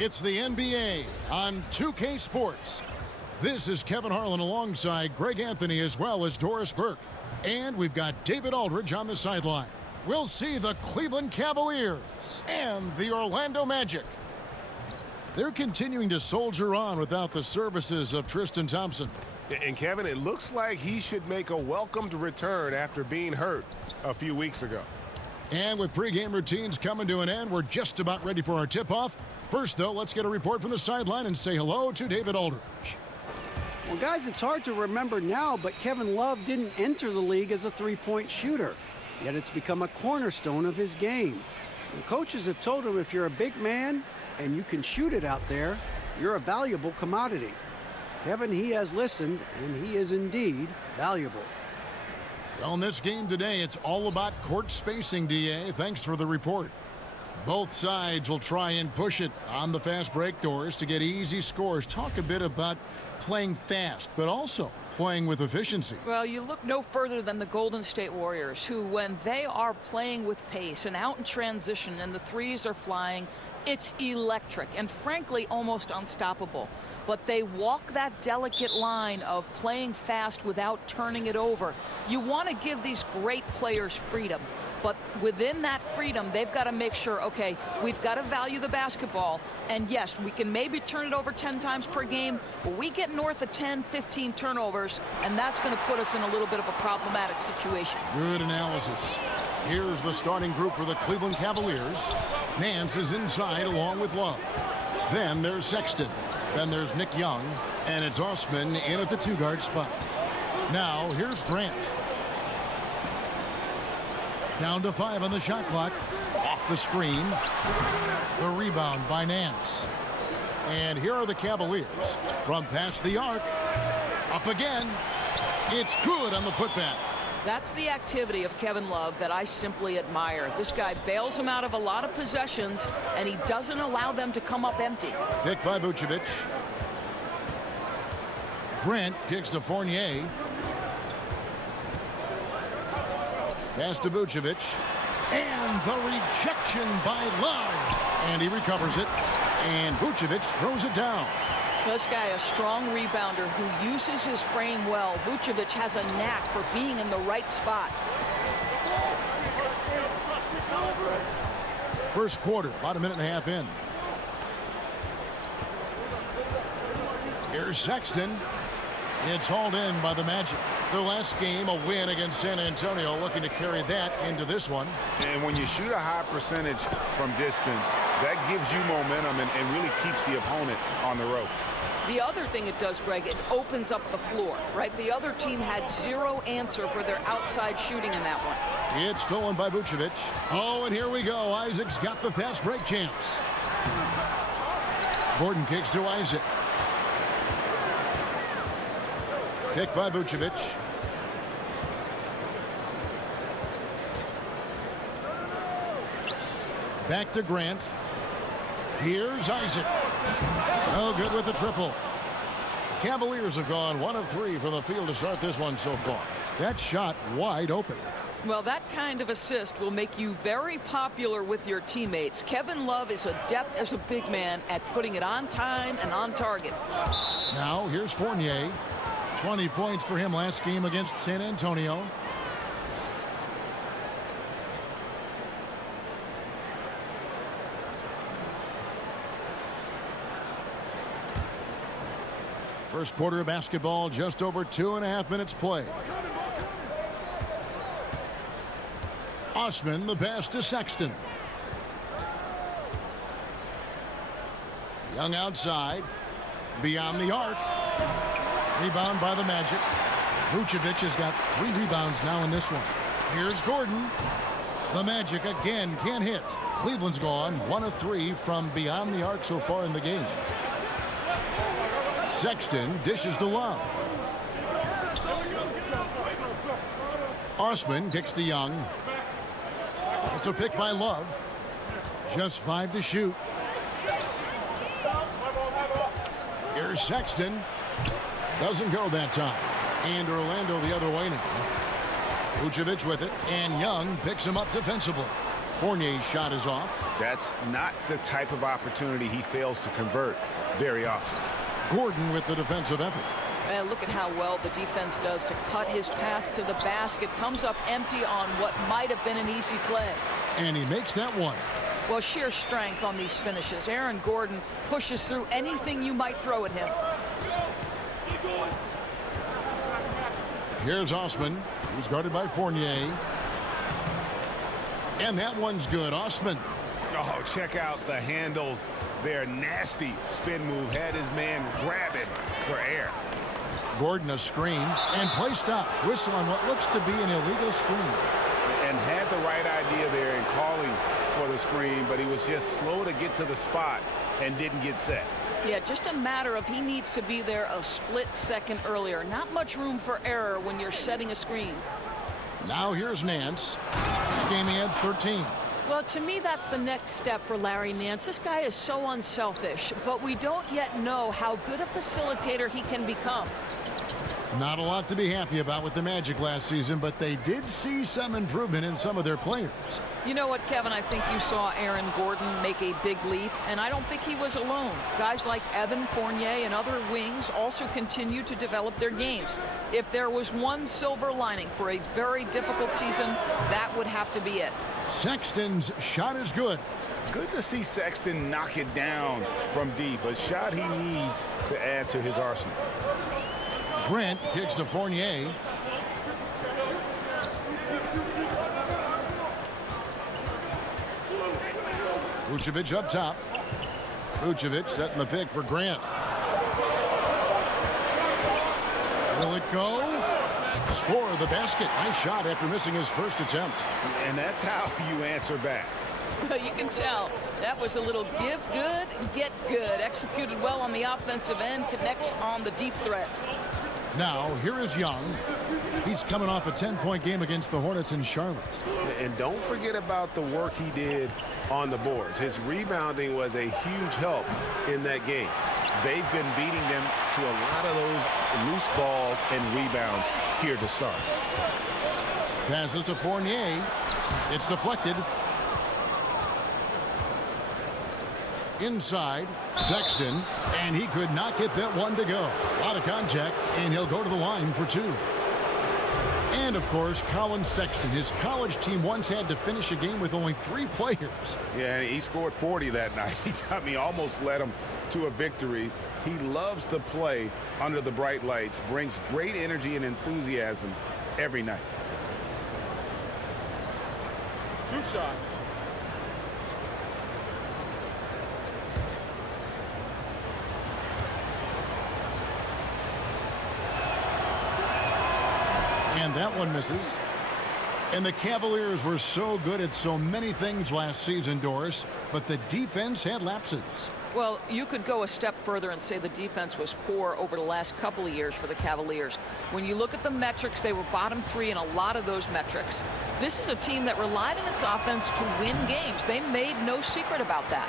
It's the NBA on 2K Sports. This is Kevin Harlan alongside Greg Anthony as well as Doris Burke. And we've got David Aldridge on the sideline. We'll see the Cleveland Cavaliers and the Orlando Magic. They're continuing to soldier on without the services of Tristan Thompson. And Kevin, it looks like he should make a welcomed return after being hurt a few weeks ago. And with pregame routines coming to an end, we're just about ready for our tip-off. First, though, let's get a report from the sideline and say hello to David Aldridge. Well, guys, it's hard to remember now, but Kevin Love didn't enter the league as a three-point shooter. Yet it's become a cornerstone of his game. And coaches have told him if you're a big man and you can shoot it out there, you're a valuable commodity. Kevin, he has listened, and he is indeed valuable. Well, in this game today, it's all about court spacing, DA. Thanks for the report. Both sides will try and push it on the fast break doors to get easy scores. Talk a bit about playing fast, but also playing with efficiency. Well, you look no further than the Golden State Warriors, who, when they are playing with pace and out in transition and the threes are flying, it's electric and, frankly, almost unstoppable. But they walk that delicate line of playing fast without turning it over. You want to give these great players freedom. But within that freedom, they've got to make sure, okay, we've got to value the basketball. And yes, we can maybe turn it over 10 times per game, but we get north of 10, 15 turnovers, and that's going to put us in a little bit of a problematic situation. Good analysis. Here's the starting group for the Cleveland Cavaliers. Nance is inside along with Love. Then there's Sexton. Then there's Nick Young. And it's Osman in at the two-guard spot. Now here's Grant. Down to 5 on the shot clock. Off the screen. The rebound by Nance. And here are the Cavaliers. From past the arc. Up again. It's good on the putback. That's the activity of Kevin Love that I simply admire. This guy bails him out of a lot of possessions, and he doesn't allow them to come up empty. Picked by Vucevic. Grant kicks to Fournier. Pass to Vucevic. And the rejection by Love. And he recovers it. And Vucevic throws it down. This guy, a strong rebounder who uses his frame well. Vucevic has a knack for being in the right spot. First quarter, about a minute and a half in. Here's Sexton. It's hauled in by the Magic. Their last game, a win against San Antonio, looking to carry that into this one. And when you shoot a high percentage from distance, that gives you momentum and really keeps the opponent on the ropes. The other thing it does, Greg, it opens up the floor, right? The other team had zero answer for their outside shooting in that one. It's stolen by Vucevic. Oh, and here we go. Isaac's got the fast break chance. Gordon kicks to Isaac. Kick by Vucevic. Back to Grant. Here's Isaac. No good with the triple. The Cavaliers have gone 1 of 3 from the field to start this one so far. That shot wide open. Well, that kind of assist will make you very popular with your teammates. Kevin Love is adept as a big man at putting it on time and on target. Now here's Fournier. 20 points for him last game against San Antonio. First quarter of basketball, just over 2.5 minutes play. Osman, the pass to Sexton. Young outside. Beyond the arc. Rebound by the Magic. Vucevic has got 3 rebounds now in this one. Here's Gordon. The Magic again can't hit. Cleveland's gone 1 of 3 from beyond the arc so far in the game. Sexton dishes to Love. Osman kicks to Young. It's a pick by Love. Just 5 to shoot. Here's Sexton. Doesn't go that time. And Orlando the other way now. Vucevic with it, and Young picks him up defensively. Fournier's shot is off. That's not the type of opportunity he fails to convert very often. Gordon with the defensive effort. And look at how well the defense does to cut his path to the basket. Comes up empty on what might have been an easy play. And he makes that one. Well, sheer strength on these finishes. Aaron Gordon pushes through anything you might throw at him. Here's Osman, who's guarded by Fournier. And that one's good. Osman. Oh, check out the handles. Their nasty spin move had his man grabbing for air. Gordon a screen, and play stops. Whistle on what looks to be an illegal screen. And had the right idea there in calling for the screen, but he was just slow to get to the spot and didn't get set. Yeah, just a matter of he needs to be there a split second earlier. Not much room for error when you're setting a screen. Now here's Nance. This game he had 13. Well, to me, that's the next step for Larry Nance. This guy is so unselfish, but we don't yet know how good a facilitator he can become. Not a lot to be happy about with the Magic last season, but they did see some improvement in some of their players. You know what, Kevin? I think you saw Aaron Gordon make a big leap, and I don't think he was alone. Guys like Evan Fournier and other wings also continue to develop their games. If there was one silver lining for a very difficult season, that would have to be it. Sexton's shot is good. Good to see Sexton knock it down from deep, a shot he needs to add to his arsenal. Grant kicks to Fournier. Vucevic up top. Vucevic setting the pick for Grant. Will it go? Score the basket. Nice shot after missing his first attempt. And that's how you answer back. You can tell that was a little give good, get good. Executed well on the offensive end, connects on the deep threat. Now, here is Young. He's coming off a 10-point game against the Hornets in Charlotte. And don't forget about the work he did on the boards. His rebounding was a huge help in that game. They've been beating them to a lot of those loose balls and rebounds here to start. Passes to Fournier. It's deflected. Inside, Sexton, and he could not get that one to go. A lot of contact, and he'll go to the line for two. And, of course, Colin Sexton. His college team once had to finish a game with only 3 players. Yeah, he scored 40 that night. He almost led them to a victory. He loves to play under the bright lights, brings great energy and enthusiasm every night. 2 shots. And that one misses. And the Cavaliers were so good at so many things last season, Doris, but the defense had lapses. Well, you could go a step further and say the defense was poor over the last couple of years for the Cavaliers. When you look at the metrics, they were bottom 3 in a lot of those metrics. This is a team that relied on its offense to win games. They made no secret about that.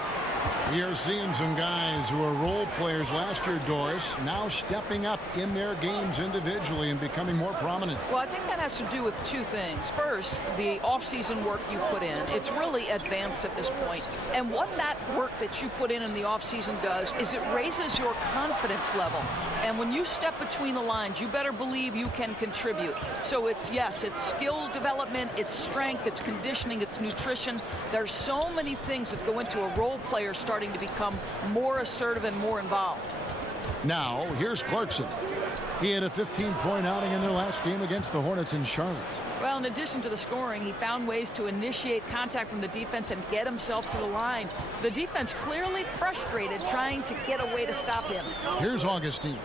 We are seeing some guys who were role players last year, Doris, now stepping up in their games individually and becoming more prominent. Well, I think that has to do with 2 things. First, the offseason work you put in. It's really advanced at this point. And what that work that you put in the offseason does is it raises your confidence level. And when you step between the lines, you better believe you can contribute. So it's skill development, it's strength, it's conditioning, it's nutrition. There's so many things that go into a role player starting to become more assertive and more involved. Now, here's Clarkson. He had a 15-point outing in their last game against the Hornets in Charlotte. Well, in addition to the scoring, he found ways to initiate contact from the defense and get himself to the line. The defense clearly frustrated trying to get a way to stop him. Here's Augustine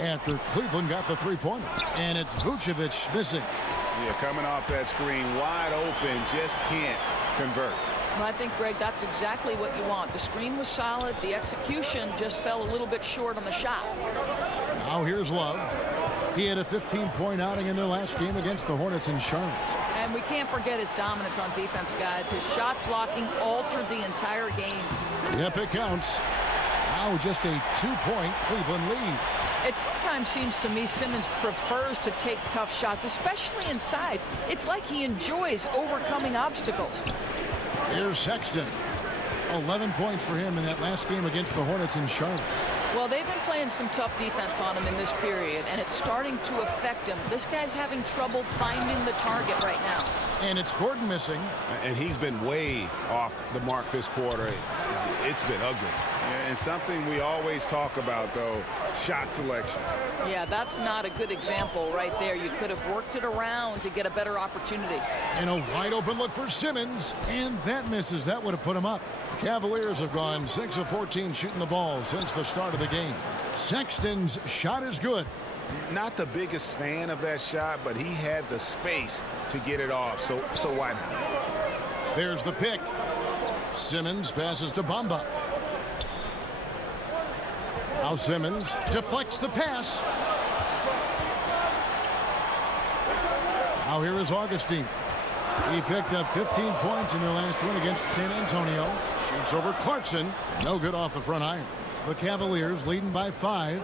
after Cleveland got the 3-pointer. And it's Vucevic missing. Yeah, coming off that screen, wide open, just can't convert. Well, I think, Greg, that's exactly what you want. The screen was solid. The execution just fell a little bit short on the shot. Now here's Love. He had a 15-point outing in their last game against the Hornets in Charlotte. And we can't forget his dominance on defense, guys. His shot blocking altered the entire game. Yep, it counts. Now just a 2-point Cleveland lead. It sometimes seems to me Simmons prefers to take tough shots, especially inside. It's like he enjoys overcoming obstacles. Here's Sexton. 11 points for him in that last game against the Hornets in Charlotte. Well, they've been playing some tough defense on him in this period, and it's starting to affect him. This guy's having trouble finding the target right now. And it's Gordon missing. And he's been way off the mark this quarter. It's been ugly. And something we always talk about, though, shot selection. Yeah, that's not a good example right there. You could have worked it around to get a better opportunity. And a wide open look for Simmons. And that misses. That would have put him up. The Cavaliers have gone 6 of 14 shooting the ball since the start of the game. Sexton's shot is good. Not the biggest fan of that shot, but he had the space to get it off. So why not? There's the pick. Simmons passes to Bamba. Now Simmons deflects the pass. Now here is Augustine. He picked up 15 points in their last win against San Antonio. Shoots over Clarkson. No good off the front iron. The Cavaliers leading by 5.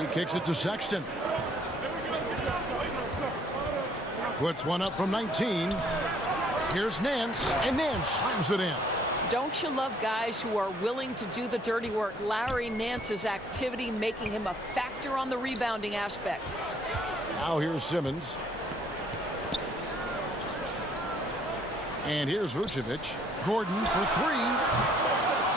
He kicks it to Sexton. Puts one up from 19. Here's Nance, and Nance slams it in. Don't you love guys who are willing to do the dirty work? Larry Nance's activity making him a factor on the rebounding aspect. Now here's Simmons. And here's Vucevic. Gordon for 3.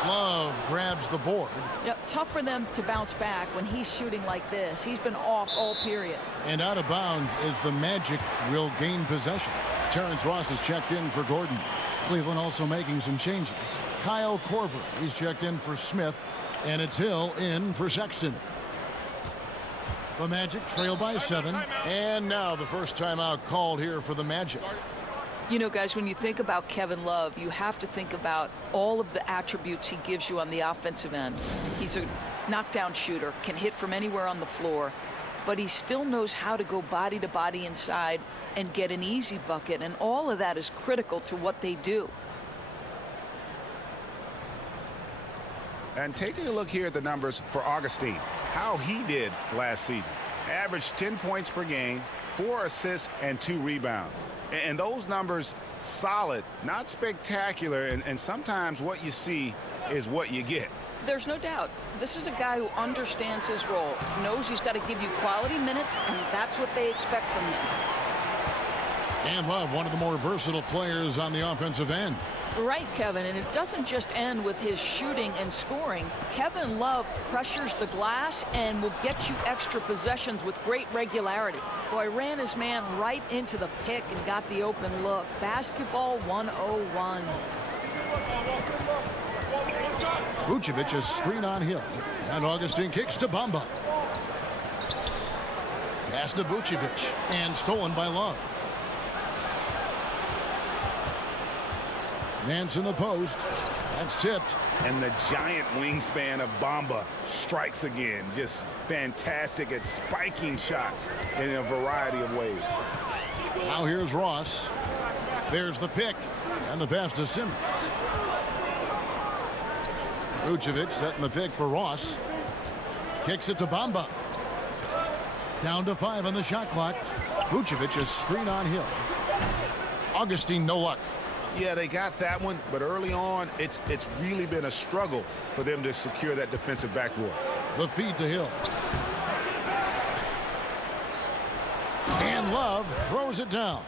Love grabs the board. Yep, tough for them to bounce back when he's shooting like this. He's been off all period. And out of bounds is the Magic will gain possession. Terrence Ross is checked in for Gordon. Cleveland also making some changes. Kyle Korver, he's checked in for Smith. And it's Hill in for Sexton. The Magic trail by 7. And now the first timeout called here for the Magic. You know, guys, when you think about Kevin Love, you have to think about all of the attributes he gives you on the offensive end. He's a knockdown shooter, can hit from anywhere on the floor, but he still knows how to go body to body inside and get an easy bucket, and all of that is critical to what they do. And taking a look here at the numbers for Augustine, how he did last season. Averaged 10 points per game, 4 assists, and 2 rebounds. And those numbers, solid, not spectacular, and sometimes what you see is what you get. There's no doubt. This is a guy who understands his role, knows he's got to give you quality minutes, and that's what they expect from him. And Love, one of the more versatile players on the offensive end. Right, Kevin, and it doesn't just end with his shooting and scoring. Kevin Love pressures the glass and will get you extra possessions with great regularity. Boy, ran his man right into the pick and got the open look. Basketball 101. Vucevic is screen on Hill. And Augustine kicks to Bamba. Pass to Vucevic. And stolen by Love. Nance in the post. That's tipped. And the giant wingspan of Bamba strikes again. Just fantastic at spiking shots in a variety of ways. Now here's Ross. There's the pick. And the pass to Simmons. Vucevic setting the pick for Ross. Kicks it to Bamba. Down to 5 on the shot clock. Vucevic is screen on Hill. Augustine, no luck. Yeah, they got that one, but early on, it's really been a struggle for them to secure that defensive backboard. The feed to Hill. And Love throws it down.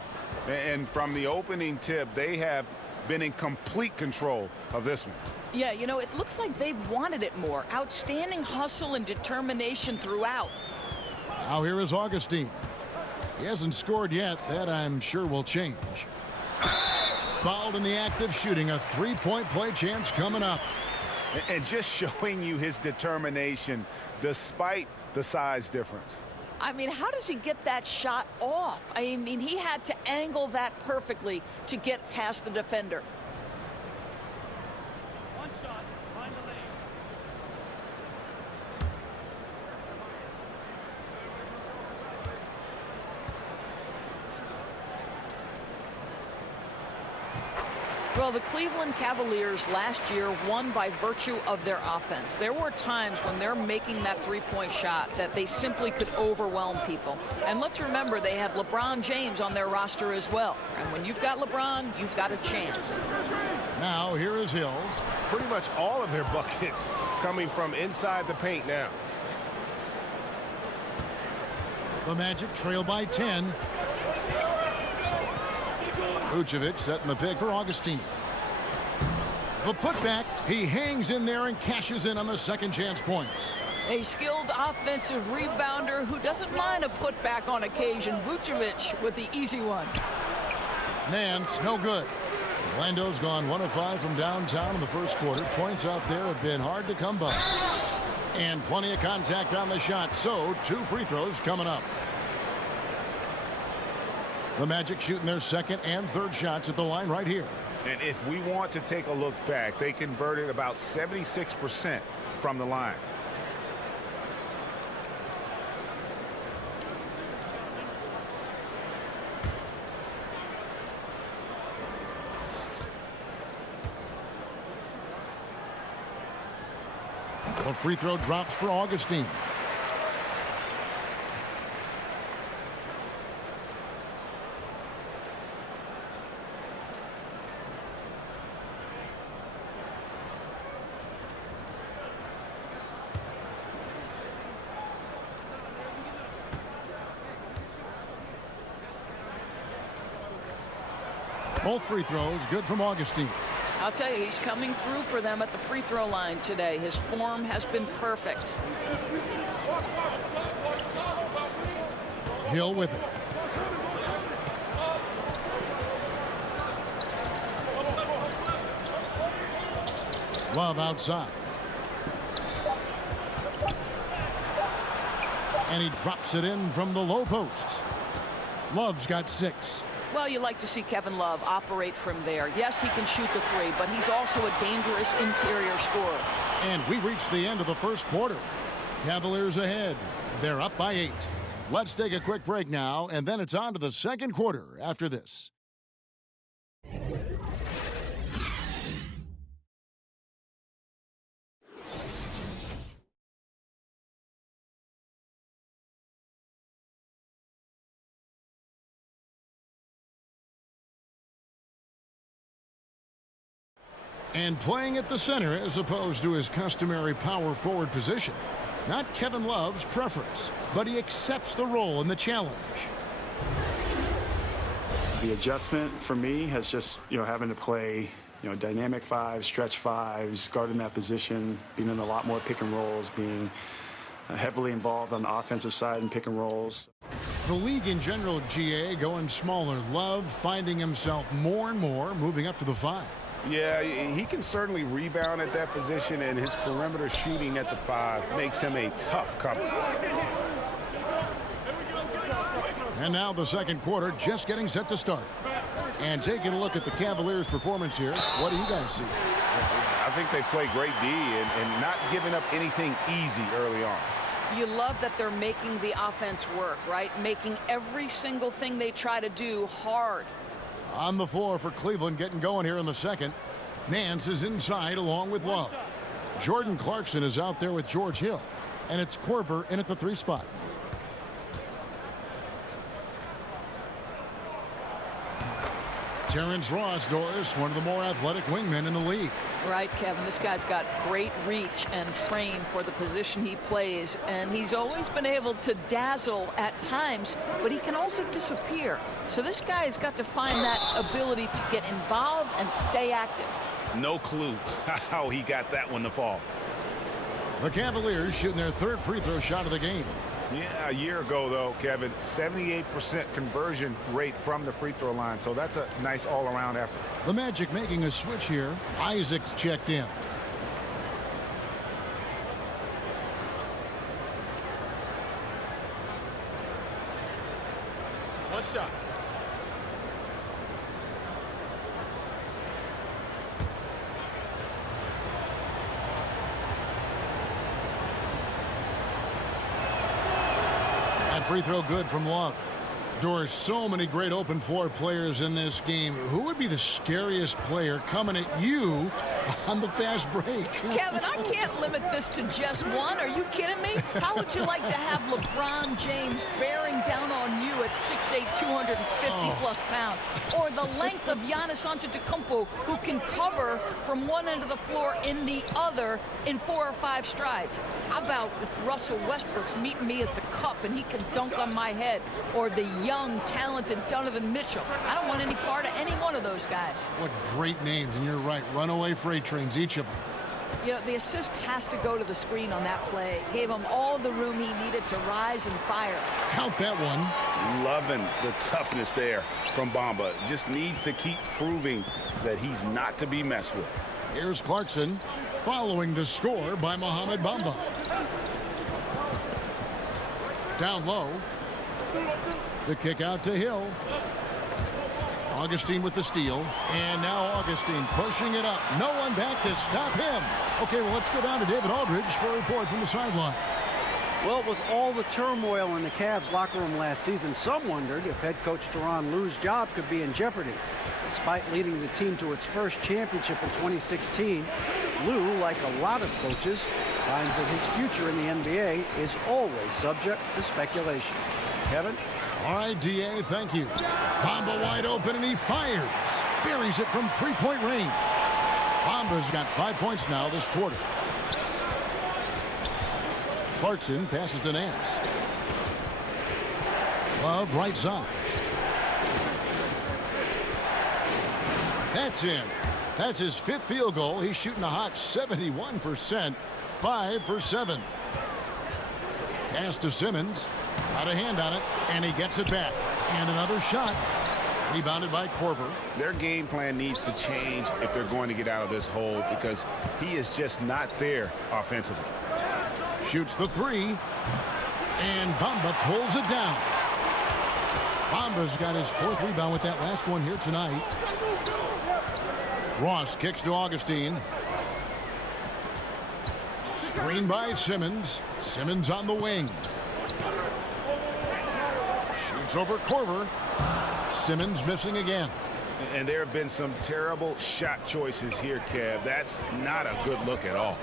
And from the opening tip, they have been in complete control of this one. Yeah, you know, it looks like they've wanted it more. Outstanding hustle and determination throughout. Now here is Augustine. He hasn't scored yet. That I'm sure will change. Fouled in the act of shooting. A 3-point play chance coming up. And just showing you his determination despite the size difference. I mean, how does he get that shot off? I mean, he had to angle that perfectly to get past the defender. One shot, find the lane. Well, the Cleveland Cavaliers last year won by virtue of their offense. There were times when they're making that three-point shot that they simply could overwhelm people. And let's remember, they had LeBron James on their roster as well. And when you've got LeBron, you've got a chance. Now here is Hill. Pretty much all of their buckets coming from inside the paint now. The Magic trail by 10. Vucevic setting the pick for Augustine. The putback, he hangs in there and cashes in on the second chance points. A skilled offensive rebounder who doesn't mind a putback on occasion. Vucevic with the easy one. Nance, no good. Orlando's gone 1 of 5 from downtown in the first quarter. Points out there have been hard to come by. And plenty of contact on the shot, so 2 free throws coming up. The Magic shooting their second and third shots at the line right here. And if we want to take a look back, they converted about 76% from the line. The free throw drops for Augustine. Both free throws good from Augustine. I'll tell you, he's coming through for them at the free throw line today. His form has been perfect. Hill with it. Love outside. And he drops it in from the low post. Love's got 6. Well, you like to see Kevin Love operate from there. Yes, he can shoot the three, but he's also a dangerous interior scorer. And we reached the end of the first quarter. Cavaliers ahead. They're up by 8. Let's take a quick break now, and then it's on to the second quarter after this. And playing at the center as opposed to his customary power forward position. Not Kevin Love's preference, but he accepts the role and the challenge. The adjustment for me has just, having to play, dynamic 5, stretch 5s, guarding that position, being in a lot more pick and rolls, being heavily involved on the offensive side in pick and rolls. The league in general, GA, going smaller. Love finding himself more and more moving up to the 5. Yeah, he can certainly rebound at that position, and his perimeter shooting at the 5 makes him a tough cover. And now the second quarter just getting set to start. And taking a look at the Cavaliers' performance here, what do you guys see? I think they play great D and not giving up anything easy early on. You love that they're making the offense work, right? Making every single thing they try to do hard. On the floor for Cleveland getting going here in the second. Nance is inside along with Love. Jordan Clarkson is out there with George Hill. And it's Korver in at the 3 spot. Terrence Ross, Doris, one of the more athletic wingmen in the league. Right, Kevin. This guy's got great reach and frame for the position he plays, and he's always been able to dazzle at times, but he can also disappear. So this guy's got to find that ability to get involved and stay active. No clue how he got that one to fall. The Cavaliers shooting their 3rd free throw shot of the game. Yeah, a year ago, though, Kevin, 78% conversion rate from the free throw line. So that's a nice all-around effort. The Magic making a switch here. Isaac's checked in. One shot. That free throw good from Love. Doris, so many great open floor players in this game. Who would be the scariest player coming at you on the fast break? Kevin, I can't limit this to just one. Are you kidding me? How would you like to have LeBron James bearing down on you at 6'8", 250-plus pounds? Or the length of Giannis Antetokounmpo, who can cover from one end of the floor in the other in 4 or 5 strides? How about Russell Westbrook's meeting me at the cup and he can dunk on my head? Or the young, talented Donovan Mitchell. I don't want any part of any one of those guys. What great names, and you're right. Runaway freight trains, each of them. You know, the assist has to go to the screen on that play. Gave him all the room he needed to rise and fire. Count that one. Loving the toughness there from Bamba. Just needs to keep proving that he's not to be messed with. Here's Clarkson following the score by Mohamed Bamba. Down low. The kick out to Hill. Augustine with the steal. And now Augustine pushing it up. No one back to stop him. Okay, well, let's go down to David Aldridge for a report from the sideline. Well, with all the turmoil in the Cavs locker room last season, some wondered if head coach Tyronn Lue's job could be in jeopardy. Despite leading the team to its first championship in 2016, Lue, like a lot of coaches, finds that his future in the NBA is always subject to speculation. Kevin? All right, D.A., thank you. Bamba wide open, and he fires. Buries it from three-point range. Bamba's got 5 points now this quarter. Clarkson passes to Nance. Love right side. That's in. That's his 5th field goal. He's shooting a hot 71%. 5 for 7. Pass to Simmons. Got a hand on it, and he gets it back. And another shot. Rebounded by Korver. Their game plan needs to change if they're going to get out of this hole because he is just not there offensively. Shoots the 3. And Bamba pulls it down. Bamba's got his 4th rebound with that last one here tonight. Ross kicks to Augustine. Screen by Simmons. Simmons on the wing. Shoots over Korver. Simmons missing again. And there have been some terrible shot choices here, Kev. That's not a good look at all.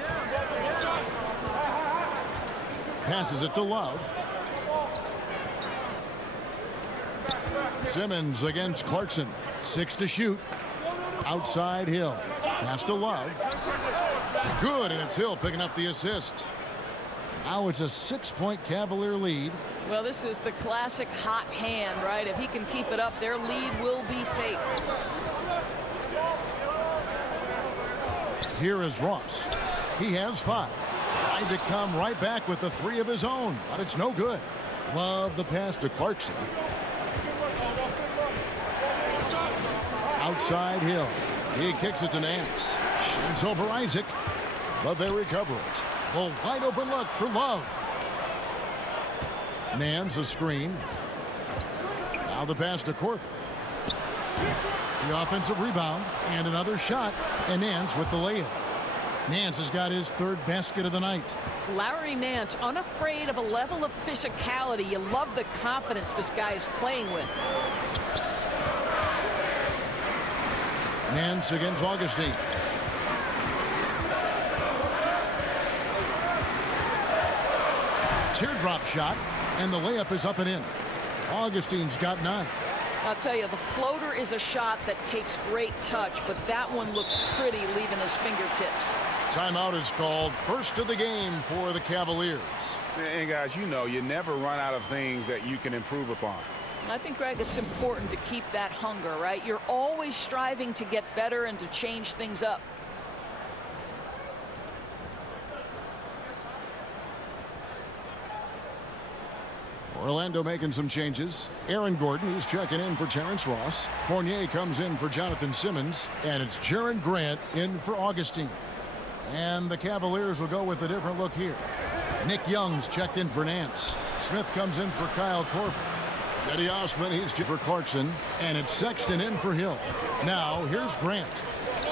Passes it to Love. Simmons against Clarkson. 6 to shoot. Outside Hill. Pass to Love. Good, and it's Hill picking up the assist. Now it's a 6-point Cavalier lead. Well, this is the classic hot hand, right? If he can keep it up, their lead will be safe. Here is Ross. He has 5. Tried to come right back with the 3 of his own, but it's no good. Love the pass to Clarkson. Outside Hill. He kicks it to Nance. Shoots over Isaac, but they recover it. A wide open look for Love. Nance a screen. Now the pass to Korver. The offensive rebound and another shot, and Nance with the layup. Nance has got his 3rd basket of the night. Larry Nance, unafraid of a level of physicality. You love the confidence this guy is playing with. Nance against Augustine. Teardrop shot, and the layup is up and in. Augustine's got 9. I'll tell you, the floater is a shot that takes great touch, but that one looks pretty leaving his fingertips. Timeout is called. First of the game for the Cavaliers. And guys, you know, you never run out of things that you can improve upon. I think, Greg, it's important to keep that hunger, right? You're always striving to get better and to change things up. Orlando making some changes. Aaron Gordon, he's checking in for Terrence Ross. Fournier comes in for Jonathan Simmons. And it's Jaren Grant in for Augustine. And the Cavaliers will go with a different look here. Nick Young's checked in for Nance. Smith comes in for Kyle Korver. Eddie Osman, he's for Clarkson. And it's Sexton in for Hill. Now, here's Grant.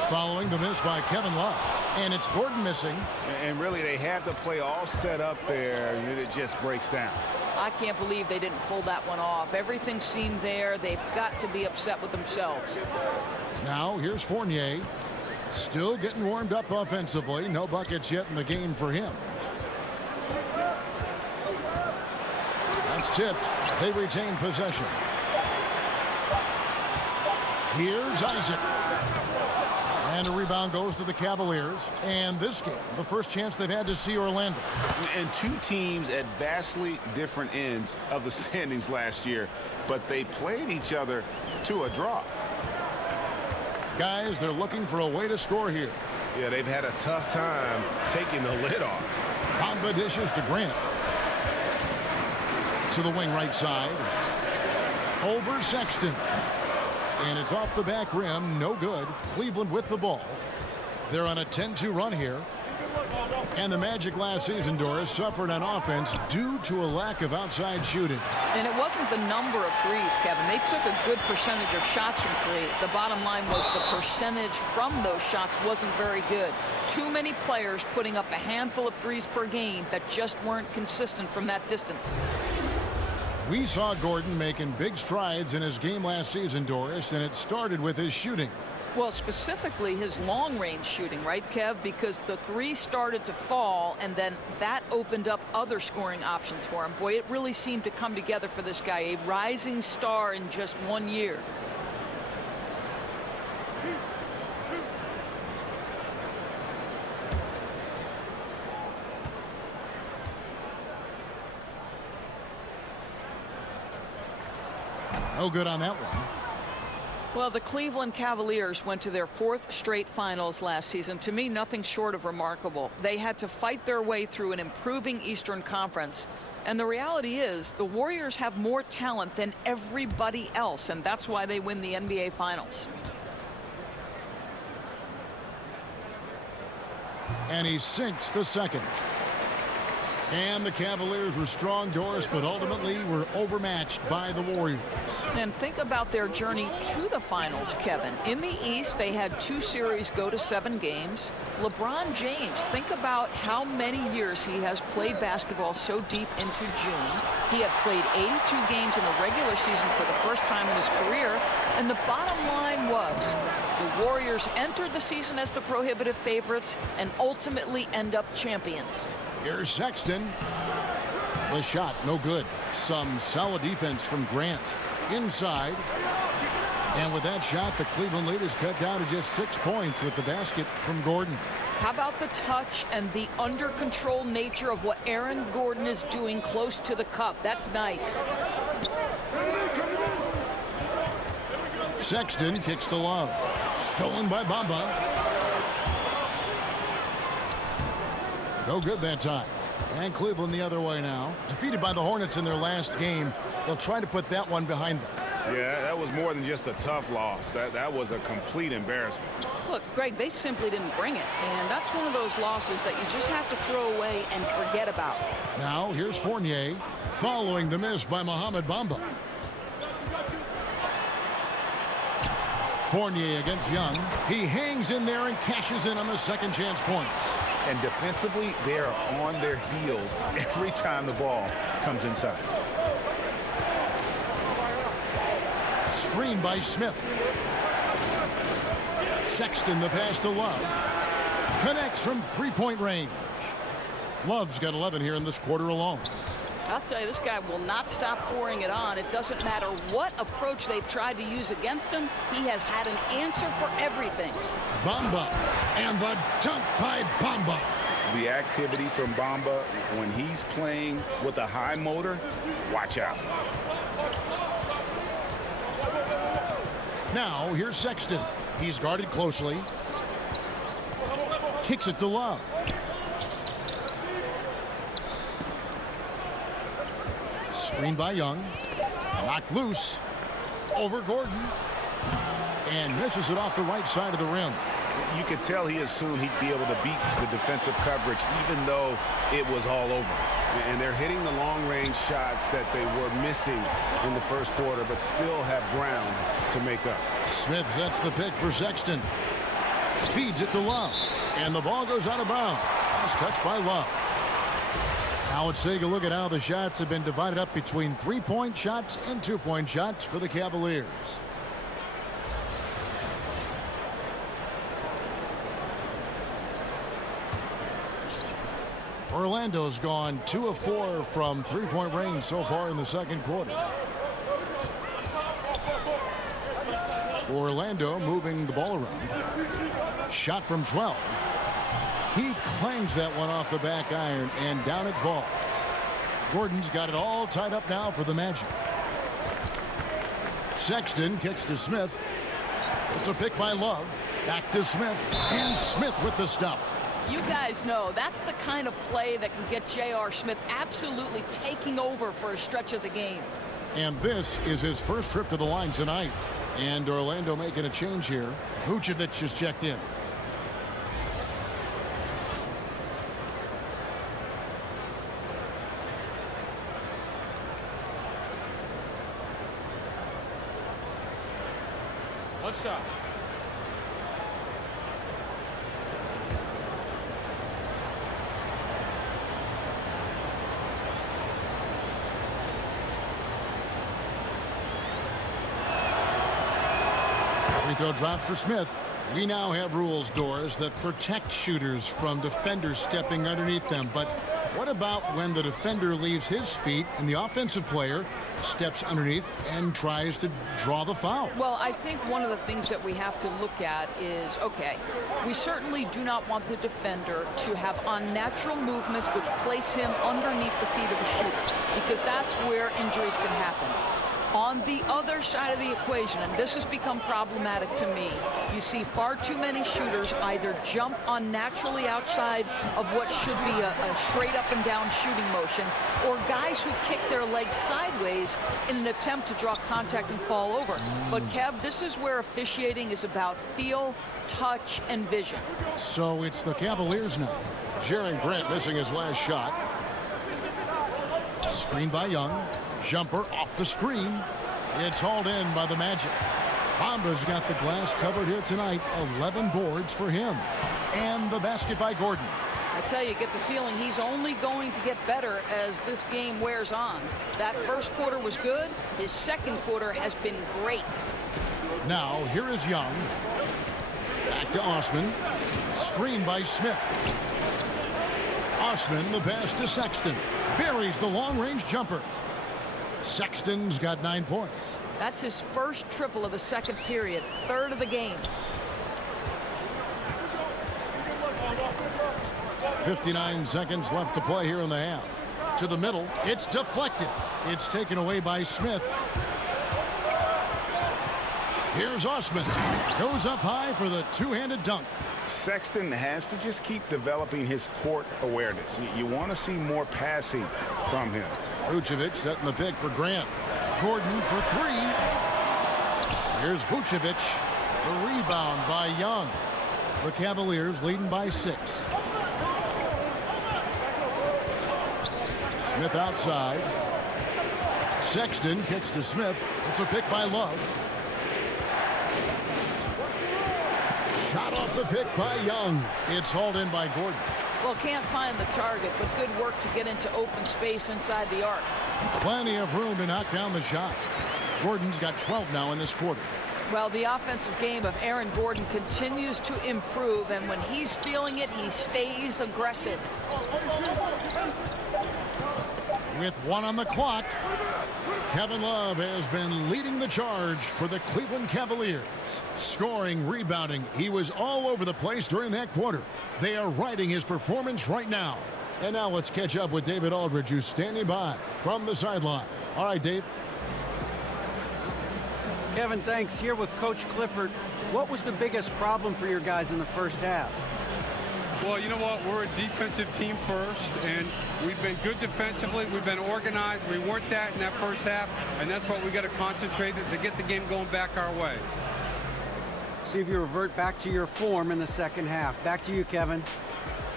Following the miss by Kevin Love. And it's Gordon missing. And really, they have the play all set up there, and it just breaks down. I can't believe they didn't pull that one off. Everything seemed there. They've got to be upset with themselves. Now here's Fournier. Still getting warmed up offensively. No buckets yet in the game for him. That's tipped. They retain possession. Here's Isaac. And a rebound goes to the Cavaliers. And this game, the first chance they've had to see Orlando. And two teams at vastly different ends of the standings last year, but they played each other to a draw. Guys, they're looking for a way to score here. Yeah, they've had a tough time taking the lid off. Bamba dishes to Grant. To the wing right side. Over Sexton. And it's off the back rim. No good. Cleveland with the ball. They're on a 10-2 run here. And the Magic last season, Doris, suffered on offense due to a lack of outside shooting. And it wasn't the number of threes, Kevin. They took a good percentage of shots from three. The bottom line was the percentage from those shots wasn't very good. Too many players putting up a handful of threes per game that just weren't consistent from that distance. We saw Gordon making big strides in his game last season, Doris, and it started with his shooting. Well, specifically his long-range shooting, right, Kev? Because the three started to fall, and then that opened up other scoring options for him. Boy, it really seemed to come together for this guy, a rising star in just 1 year. No good on that one. Well, the Cleveland Cavaliers went to their 4th straight finals last season. To me, nothing short of remarkable. They had to fight their way through an improving Eastern Conference. And the reality is the Warriors have more talent than everybody else, and that's why they win the NBA Finals. And he sinks the second. And the Cavaliers were strong, Doris, but ultimately were overmatched by the Warriors. And think about their journey to the finals, Kevin. In the East, they had 2 series go to 7 games. LeBron James, think about how many years he has played basketball so deep into June. He had played 82 games in the regular season for the first time in his career. And the bottom line was the Warriors entered the season as the prohibitive favorites and ultimately end up champions. Here's Sexton. The shot, no good. Some solid defense from Grant. Inside. And with that shot, the Cleveland lead is cut down to just 6 points with the basket from Gordon. How about the touch and the under-control nature of what Aaron Gordon is doing close to the cup? That's nice. Sexton kicks to Love. Stolen by Bamba. No good that time. And Cleveland the other way now. Defeated by the Hornets in their last game. They'll try to put that one behind them. Yeah, that was more than just a tough loss. That was a complete embarrassment. Look, Greg, they simply didn't bring it. And that's one of those losses that you just have to throw away and forget about. Now here's Fournier following the miss by Mohamed Bamba. Fournier against Young. He hangs in there and cashes in on the second chance points. And defensively, they are on their heels every time the ball comes inside. Screen by Smith. Sexton the pass to Love. Connects from three-point range. Love's got 11 here in this quarter alone. I'll tell you, this guy will not stop pouring it on. It doesn't matter what approach they've tried to use against him. He has had an answer for everything. Bamba, and the dunk by Bamba. The activity from Bamba when he's playing with a high motor, watch out. Now, here's Sexton. He's guarded closely. Kicks it to Love. Screen by Young. Knocked loose. Over Gordon. And misses it off the right side of the rim. You could tell he assumed he'd be able to beat the defensive coverage even though it was all over. And they're hitting the long-range shots that they were missing in the first quarter, but still have ground to make up. Smith sets the pick for Sexton. Feeds it to Love. And the ball goes out of bounds. Last touch by Love. Now let's take a look at how the shots have been divided up between 3-point shots and 2-point shots for the Cavaliers. Orlando's gone 2 of 4 from 3-point range so far in the second quarter. Orlando moving the ball around. Shot from 12. He claims that one off the back iron, and down it falls. Gordon's got it all tied up now for the Magic. Sexton kicks to Smith. It's a pick by Love. Back to Smith. And Smith with the stuff. You guys know that's the kind of play that can get J.R. Smith absolutely taking over for a stretch of the game. And this is his first trip to the line tonight. And Orlando making a change here. Vucevic has checked in. What's up? Free throw drop for Smith. We now have rules, Doris, that protect shooters from defenders stepping underneath them. But what about when the defender leaves his feet and the offensive player steps underneath and tries to draw the foul? Well, I think one of the things that we have to look at is, okay, we certainly do not want the defender to have unnatural movements which place him underneath the feet of the shooter, because that's where injuries can happen. On the other side of the equation, and this has become problematic to me, you see far too many shooters either jump unnaturally outside of what should be a straight up and down shooting motion, or guys who kick their legs sideways in an attempt to draw contact and fall over. But Kev, this is where officiating is about feel, touch, and vision. So it's the Cavaliers now. Jaren Grant missing his last shot. Screen by Young. Jumper off the screen. It's hauled in by the Magic. Bamba's got the glass covered here tonight. 11 boards for him. And the basket by Gordon. I tell you, get the feeling he's only going to get better as this game wears on. That first quarter was good. His second quarter has been great. Now, here is Young. Back to Osman. Screen by Smith. Osman, the pass to Sexton. Buries the long-range jumper. Sexton's got 9 points. That's his first triple of the second period, third of the game. 59 seconds left to play here in the half. To the middle. It's deflected. It's taken away by Smith. Here's Osman. Goes up high for the two-handed dunk. Sexton has to just keep developing his court awareness. You want to see more passing from him. Vucevic setting the pick for Grant. Gordon for 3. Here's Vucevic. The rebound by Young. The Cavaliers leading by 6. Smith outside. Sexton kicks to Smith. It's a pick by Love. Shot off the pick by Young. It's hauled in by Gordon. Well, can't find the target, but good work to get into open space inside the arc. Plenty of room to knock down the shot. Gordon's got 12 now in this quarter. Well, the offensive game of Aaron Gordon continues to improve, and when he's feeling it, he stays aggressive. With 1 on the clock, Kevin Love has been leading the charge for the Cleveland Cavaliers. Scoring, rebounding, he was all over the place during that quarter. They are riding his performance right now. And now let's catch up with David Aldridge, who's standing by from the sideline. All right, Dave. Kevin, thanks. Here with Coach Clifford. What was the biggest problem for your guys in the first half? Well, you know what? We're a defensive team first, and we've been good defensively. We've been organized. We weren't that in that first half, and that's what we got to concentrate on to get the game going back our way. See if you revert back to your form in the second half. Back to you, Kevin.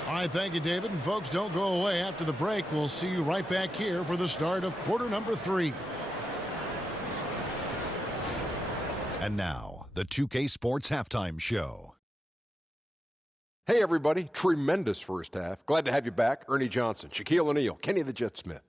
All right, thank you, David. And folks, don't go away. After the break, we'll see you right back here for the start of quarter number 3. And now, the 2K Sports Halftime Show. Hey, everybody. Tremendous first half. Glad to have you back. Ernie Johnson, Shaquille O'Neal, Kenny the Jet Smith.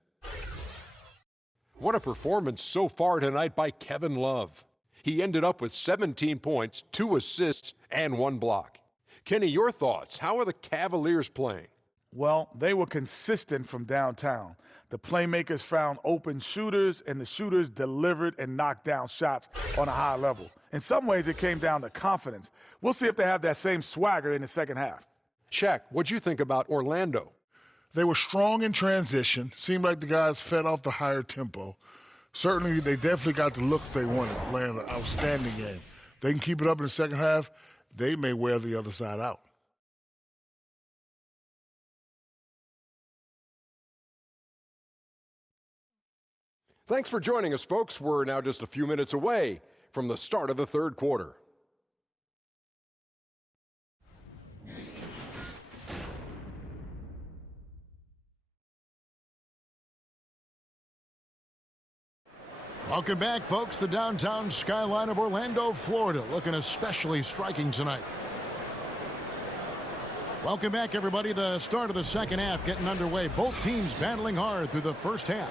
What a performance so far tonight by Kevin Love. He ended up with 17 points, 2 assists, and 1 block. Kenny, your thoughts? How are the Cavaliers playing? Well, they were consistent from downtown. The playmakers found open shooters, and the shooters delivered and knocked down shots on a high level. In some ways, it came down to confidence. We'll see if they have that same swagger in the second half. Shaq, what'd you think about Orlando? They were strong in transition. Seemed like the guys fed off the higher tempo. Certainly, they definitely got the looks they wanted, playing an outstanding game. If they can keep it up in the second half, they may wear the other side out. Thanks for joining us, folks. We're now just a few minutes away from the start of the third quarter. Welcome back, folks. The downtown skyline of Orlando, Florida, looking especially striking tonight. Welcome back, everybody. The start of the second half getting underway. Both teams battling hard through the first half.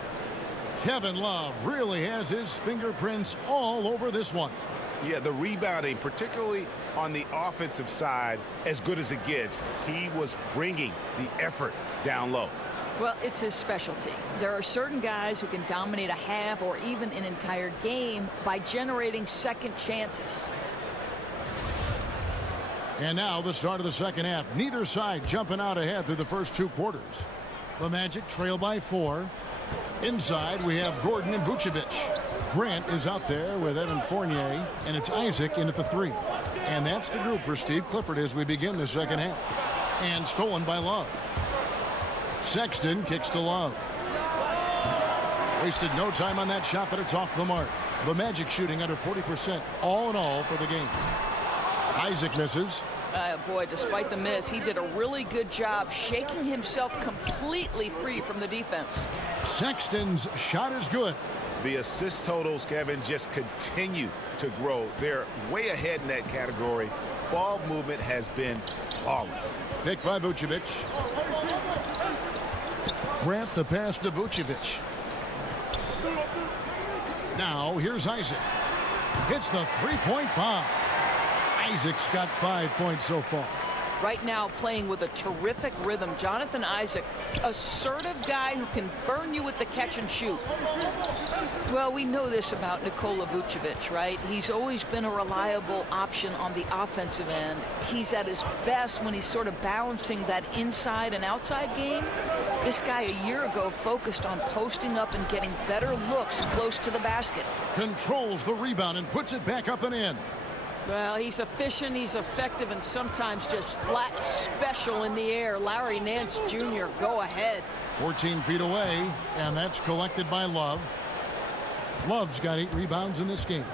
Kevin Love really has his fingerprints all over this one. Yeah, the rebounding, particularly on the offensive side, as good as it gets. He was bringing the effort down low. Well, it's his specialty. There are certain guys who can dominate a half or even an entire game by generating second chances. And now the start of the second half. Neither side jumping out ahead through the first 2 quarters. The Magic trail by 4. Inside, we have Gordon and Vucevic. Grant is out there with Evan Fournier, and it's Isaac in at the 3. And that's the group for Steve Clifford as we begin the second half. And stolen by Love. Sexton kicks to Love. Wasted no time on that shot, but it's off the mark. The Magic shooting under 40% all in all for the game. Isaac misses. Boy, despite the miss, he did a really good job shaking himself completely free from the defense. Sexton's shot is good. The assist totals, Kevin, just continue to grow. They're way ahead in that category. Ball movement has been flawless. Picked by Vucevic. Grant the pass to Vucevic. Now here's Isaac. Hits the three-point bomb. Isaac's got 5 points so far. Right now playing with a terrific rhythm. Jonathan Isaac, assertive guy who can burn you with the catch and shoot. Well, we know this about Nikola Vucevic, right? He's always been a reliable option on the offensive end. He's at his best when he's sort of balancing that inside and outside game. This guy a year ago focused on posting up and getting better looks close to the basket. Controls the rebound and puts it back up and in. Well, he's efficient, he's effective, and sometimes just flat special in the air. Larry Nance Jr., go ahead. 14 feet away, and that's collected by Love. Love's got 8 rebounds in this game.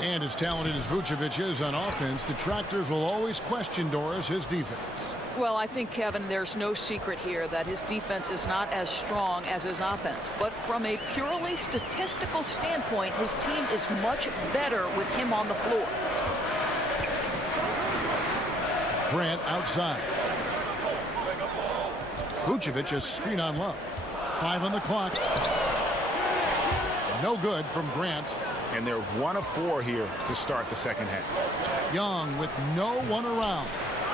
And as talented as Vucevic is on offense, detractors will always question Doris his defense. Well, I think, Kevin, there's no secret here that his defense is not as strong as his offense. But from a purely statistical standpoint, his team is much better with him on the floor. Grant outside. Vucevic a screen on Love. 5 on the clock. No good from Grant. And they're 1 of 4 here to start the second half. Young with no one around.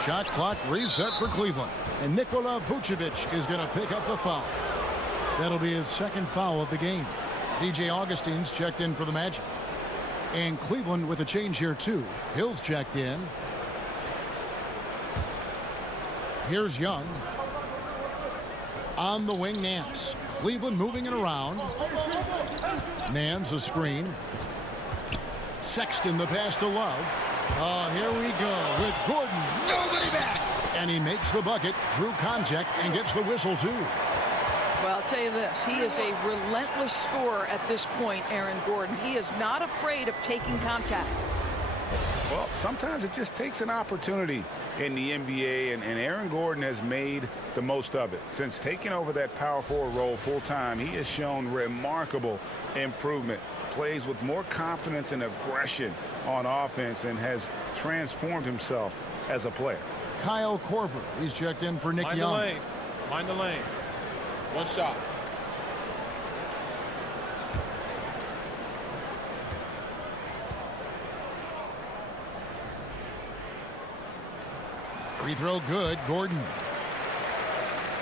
Shot clock reset for Cleveland. And Nikola Vucevic is going to pick up the foul. That'll be his second foul of the game. DJ Augustine's checked in for the Magic. And Cleveland with a change here too. Hill's checked in. Here's Young. On the wing, Nance. Cleveland moving it around. Nance a screen. Sexton the pass to Love. Oh, here we go with Gordon. Nobody back. And he makes the bucket, drew contact, and gets the whistle, too. Well, I'll tell you this. He is a relentless scorer at this point, Aaron Gordon. He is not afraid of taking contact. Well, sometimes it just takes an opportunity in the NBA, and Aaron Gordon has made the most of it. Since taking over that power forward role full-time, he has shown remarkable improvement. Plays with more confidence and aggression on offense and has transformed himself as a player. Kyle Korver. He's checked in for Nick Young. Mind the lanes. One shot. Free throw good. Gordon.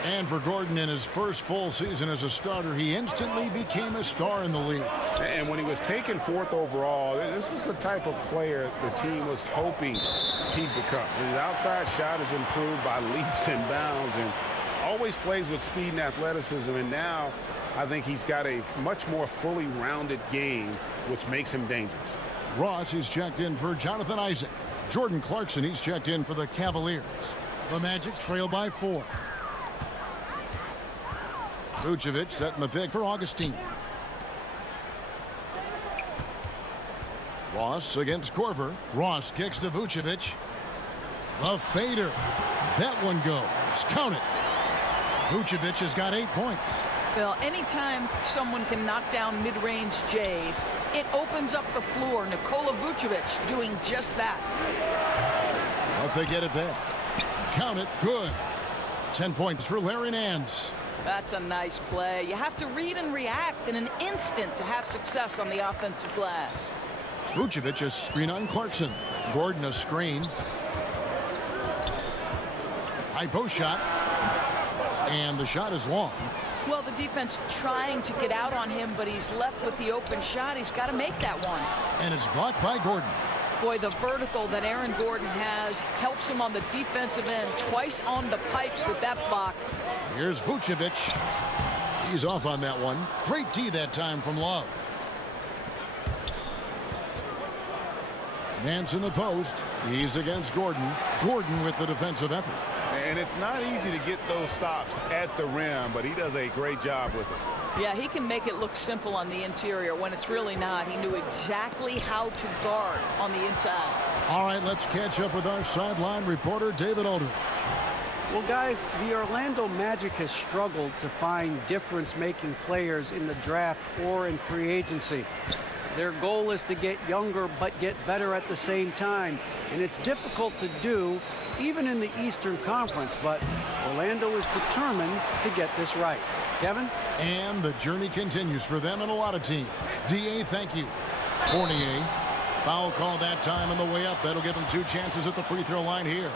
And for Gordon, in his first full season as a starter, he instantly became a star in the league. And when he was taken 4th overall, this was the type of player the team was hoping he'd become. His outside shot has improved by leaps and bounds and always plays with speed and athleticism. And now I think he's got a much more fully rounded game, which makes him dangerous. Ross is checked in for Jonathan Isaac. Jordan Clarkson, he's checked in for the Cavaliers. The Magic trail by 4. Vucevic setting the pick for Augustine. Ross against Korver. Ross kicks to Vucevic. The fader. That one goes. Count it. Vucevic has got 8 points. Well, anytime someone can knock down mid-range J's, it opens up the floor. Nikola Vucevic doing just that. But they get it back. Count it. Good. 10 points for Larry Nance. That's a nice play. You have to read and react in an instant to have success on the offensive glass. Vucevic a screen on Clarkson. Gordon a screen. High post shot. And the shot is long. Well, the defense trying to get out on him, but he's left with the open shot. He's got to make that one. And it's blocked by Gordon. Boy, the vertical that Aaron Gordon has helps him on the defensive end. Twice on the pipes with that block. Here's Vucevic. He's off on that one. Great D that time from Love. Nance in the post. He's against Gordon. Gordon with the defensive effort. And it's not easy to get those stops at the rim, but he does a great job with it. Yeah, he can make it look simple on the interior when it's really not. He knew exactly how to guard on the inside. All right, let's catch up with our sideline reporter, David Aldridge. Well, guys, the Orlando Magic has struggled to find difference-making players in the draft or in free agency. Their goal is to get younger but get better at the same time, and it's difficult to do even in the Eastern Conference, but Orlando is determined to get this right. Kevin? And the journey continues for them and a lot of teams. D.A., thank you. Fournier, foul call that time on the way up. That'll give him 2 chances at the free throw line here.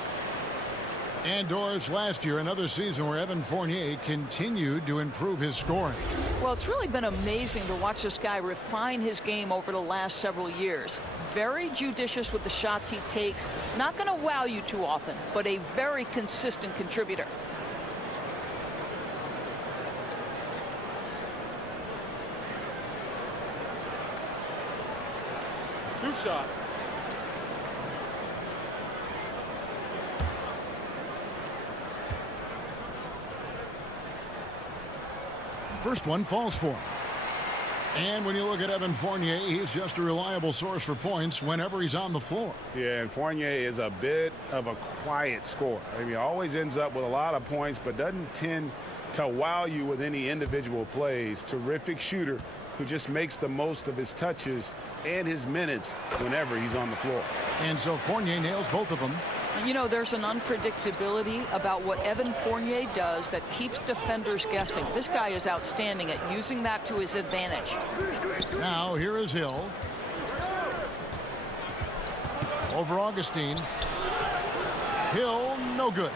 And Doris, last year, another season where Evan Fournier continued to improve his scoring. Well, it's really been amazing to watch this guy refine his game over the last several years. Very judicious with the shots he takes. Not going to wow you too often, but a very consistent contributor. Two shots. First one falls for him. And when you look at Evan Fournier, he's just a reliable source for points whenever he's on the floor. Yeah, and Fournier is a bit of a quiet scorer. I mean, he always ends up with a lot of points, but doesn't tend to wow you with any individual plays. Terrific shooter who just makes the most of his touches and his minutes whenever he's on the floor. And so Fournier nails both of them. You know, there's an unpredictability about what Evan Fournier does that keeps defenders guessing. This guy is outstanding at using that to his advantage. Now, here is Hill. Over Augustine. Hill, no good.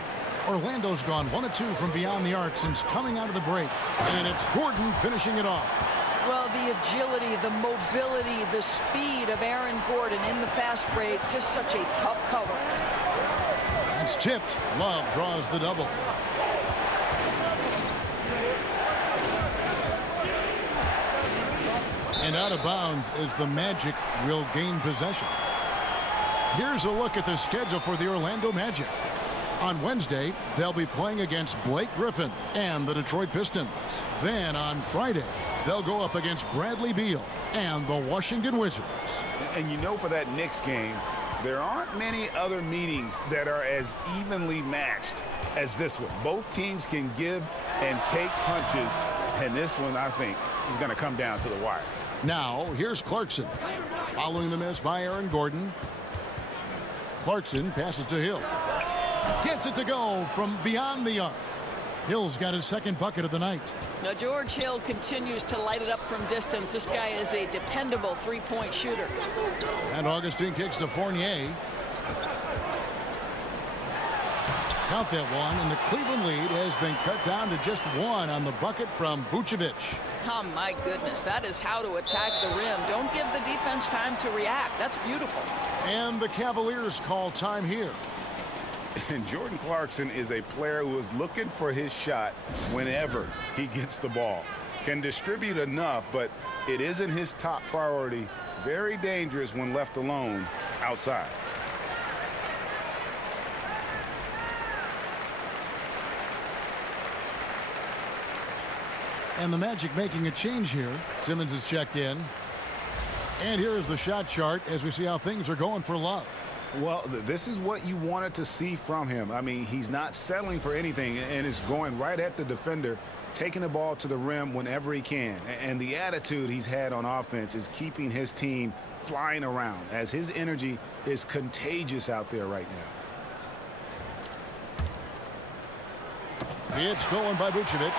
Orlando's gone 1 of 2 from beyond the arc since coming out of the break. And it's Gordon finishing it off. Well, the agility, the mobility, the speed of Aaron Gordon in the fast break, just such a tough cover. It's tipped. Love draws the double. And out of bounds as the Magic will gain possession. Here's a look at the schedule for the Orlando Magic. On Wednesday, they'll be playing against Blake Griffin and the Detroit Pistons. Then on Friday, they'll go up against Bradley Beal and the Washington Wizards. And you know, for that Knicks game, there aren't many other meetings that are as evenly matched as this one. Both teams can give and take punches, and this one, I think, is going to come down to the wire. Now, here's Clarkson. Following the miss by Aaron Gordon. Clarkson passes to Hill. Gets it to go from beyond the arc. Hill's got his second bucket of the night. Now George Hill continues to light it up from distance. This guy is a dependable three-point shooter. And Augustine kicks to Fournier. Count that one, and the Cleveland lead has been cut down to just one on the bucket from Vucevic. Oh, my goodness. That is how to attack the rim. Don't give the defense time to react. That's beautiful. And the Cavaliers call time here. And Jordan Clarkson is a player who is looking for his shot whenever he gets the ball. Can distribute enough, but it isn't his top priority. Very dangerous when left alone outside. And the Magic making a change here. Simmons is checked in. And here is the shot chart as we see how things are going for Love. Well, this is what you wanted to see from him. I mean, he's not settling for anything and is going right at the defender, taking the ball to the rim whenever he can. And the attitude he's had on offense is keeping his team flying around as his energy is contagious out there right now. It's stolen by Vucevic.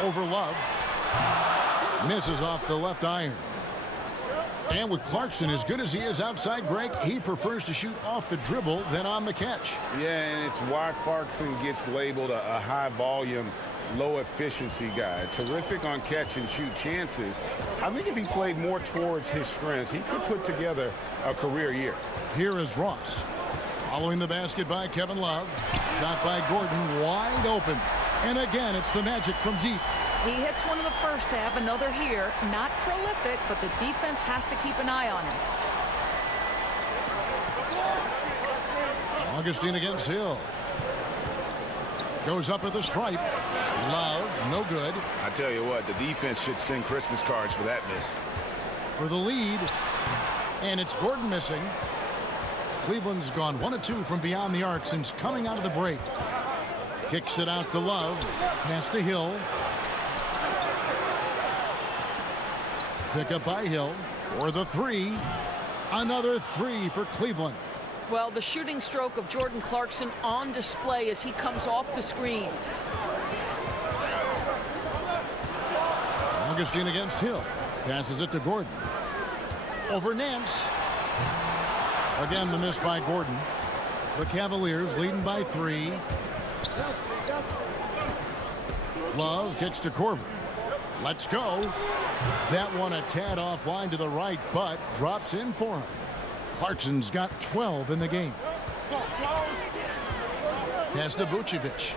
Over Love. Misses off the left iron. And with Clarkson as good as he is outside, Greg, he prefers to shoot off the dribble than on the catch. Yeah, and it's why Clarkson gets labeled a high-volume, low-efficiency guy. Terrific on catch-and-shoot chances. I think if he played more towards his strengths, he could put together a career year. Here is Ross. Following the basket by Kevin Love. Shot by Gordon, wide open. And again, it's the Magic from deep. He hits one in the first half, another here. Not prolific, but the defense has to keep an eye on him. Augustine against Hill. Goes up at the stripe. Love, no good. I tell you what, the defense should send Christmas cards for that miss. For the lead. And it's Gordon missing. Cleveland's gone 1 of 2 from beyond the arc since coming out of the break. Kicks it out to Love. Pass to Hill. Pick up by Hill for the three. Another three for Cleveland. Well, the shooting stroke of Jordan Clarkson on display as he comes off the screen. Augustine against Hill. Passes it to Gordon. Over Nance. Again, the miss by Gordon. The Cavaliers leading by 3. Love kicks to Corver. Let's go. That one a tad offline to the right, but drops in for him. Clarkson's got 12 in the game. Pass to Vucevic.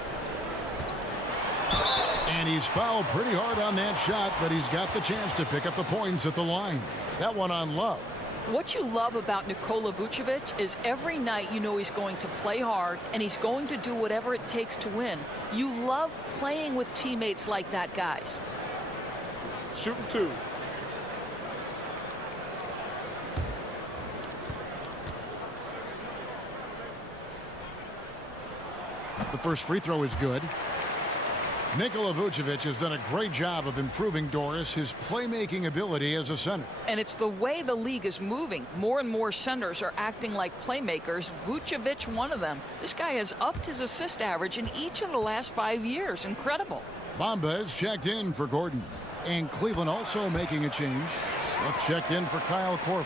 And he's fouled pretty hard on that shot, but he's got the chance to pick up the points at the line. That one on Love. What you love about Nikola Vucevic is every night you know he's going to play hard and he's going to do whatever it takes to win. You love playing with teammates like that, guys. Shooting 2. The first free throw is good. Nikola Vucevic has done a great job of improving, Doris, his playmaking ability as a center. And it's the way the league is moving. More and more centers are acting like playmakers. Vucevic, one of them. This guy has upped his assist average in each of the last 5 years. Incredible. Bamba is checked in for Gordon. And Cleveland also making a change. Smith checked in for Kyle Korver.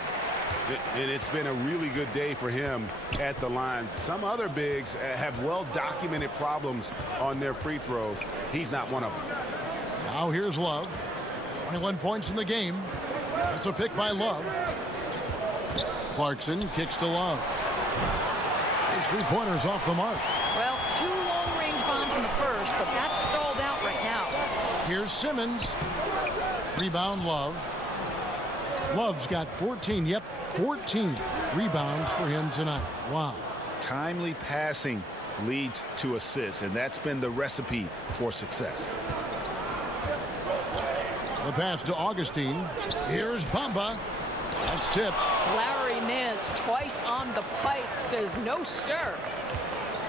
And it's been a really good day for him at the line. Some other bigs have well-documented problems on their free throws. He's not one of them. Now here's Love. 21 points in the game. That's a pick by Love. Clarkson kicks to Love. His three-pointers off the mark. Well, 2 long-range bombs in the first, but that's stalled out right now. Here's Simmons. Rebound Love. Love's got 14. Yep, 14 rebounds for him tonight. Wow. Timely passing leads to assists, and that's been the recipe for success. The pass to Augustine. Here's Bamba. That's tipped. Larry Nance twice on the pipe says no, sir.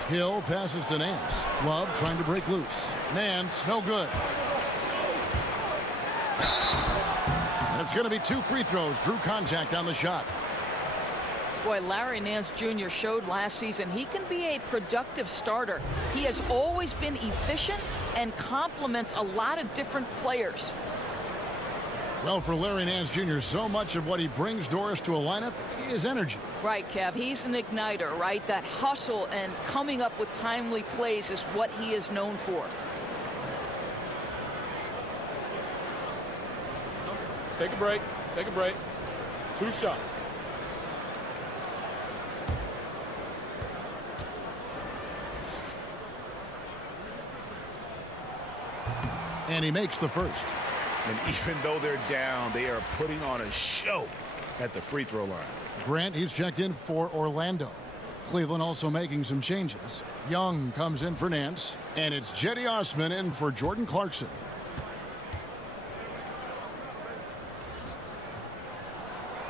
Hill passes to Nance. Love trying to break loose. Nance, no good. And it's going to be 2 free throws. Drew contact on the shot. Boy, Larry Nance Jr. showed last season he can be a productive starter. He has always been efficient and complements a lot of different players. Well, for Larry Nance Jr., so much of what he brings, Doris, to a lineup is energy. Right, Kev. He's an igniter, right? That hustle and coming up with timely plays is what he is known for. Take a break. Take a break. 2 shots. And he makes the first. And even though they're down, they are putting on a show at the free throw line. Grant, he's checked in for Orlando. Cleveland also making some changes. Young comes in for Nance, and it's Jetty Osman in for Jordan Clarkson.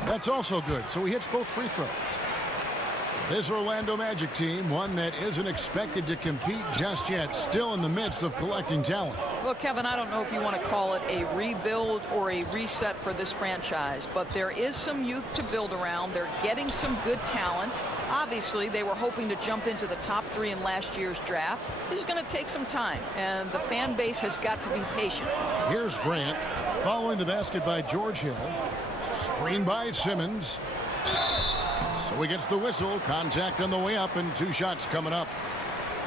That's also good, so he hits both free throws. This Orlando Magic team, one that isn't expected to compete just yet, still in the midst of collecting talent. Well, Kevin, I don't know if you want to call it a rebuild or a reset for this franchise, but there is some youth to build around. They're getting some good talent. Obviously, they were hoping to jump into the top 3 in last year's draft. This is going to take some time, and the fan base has got to be patient. Here's Grant, following the basket by George Hill. Screen by Simmons. So he gets the whistle. Contact on the way up, and 2 shots coming up.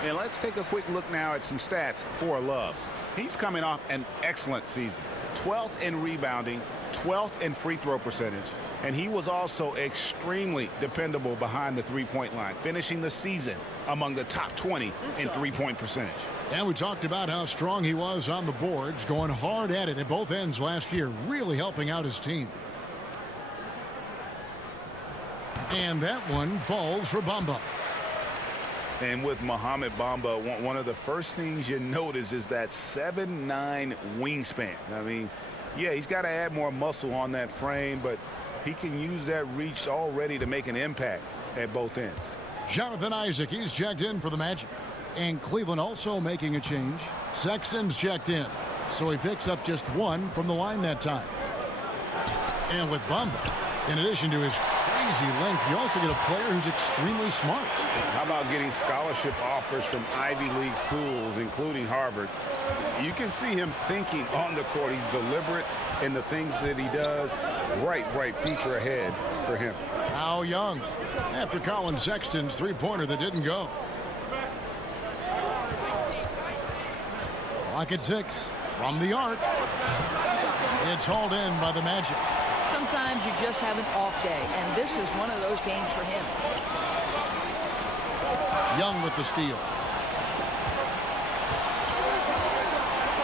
And let's take a quick look now at some stats for Love. He's coming off an excellent season. 12th in rebounding, 12th in free throw percentage, and he was also extremely dependable behind the three-point line, finishing the season among the top 20 in three-point percentage. And we talked about how strong he was on the boards, going hard at it at both ends last year, really helping out his team. And that one falls for Bamba. And with Mohamed Bamba, one of the first things you notice is that 7'9" wingspan. I mean, yeah, he's got to add more muscle on that frame, but he can use that reach already to make an impact at both ends. Jonathan Isaac, he's checked in for the Magic. And Cleveland also making a change. Sexton's checked in, so he picks up just 1 from the line that time. And with Bamba, in addition to his crazy length, you also get a player who's extremely smart. How about getting scholarship offers from Ivy League schools, including Harvard? You can see him thinking on the court. He's deliberate in the things that he does. Bright future ahead for him. Now Young, after Colin Sexton's three-pointer that didn't go. Clock at 6 from the arc. It's hauled in by the Magic. Sometimes you just have an off day, and this is one of those games for him. Young with the steal.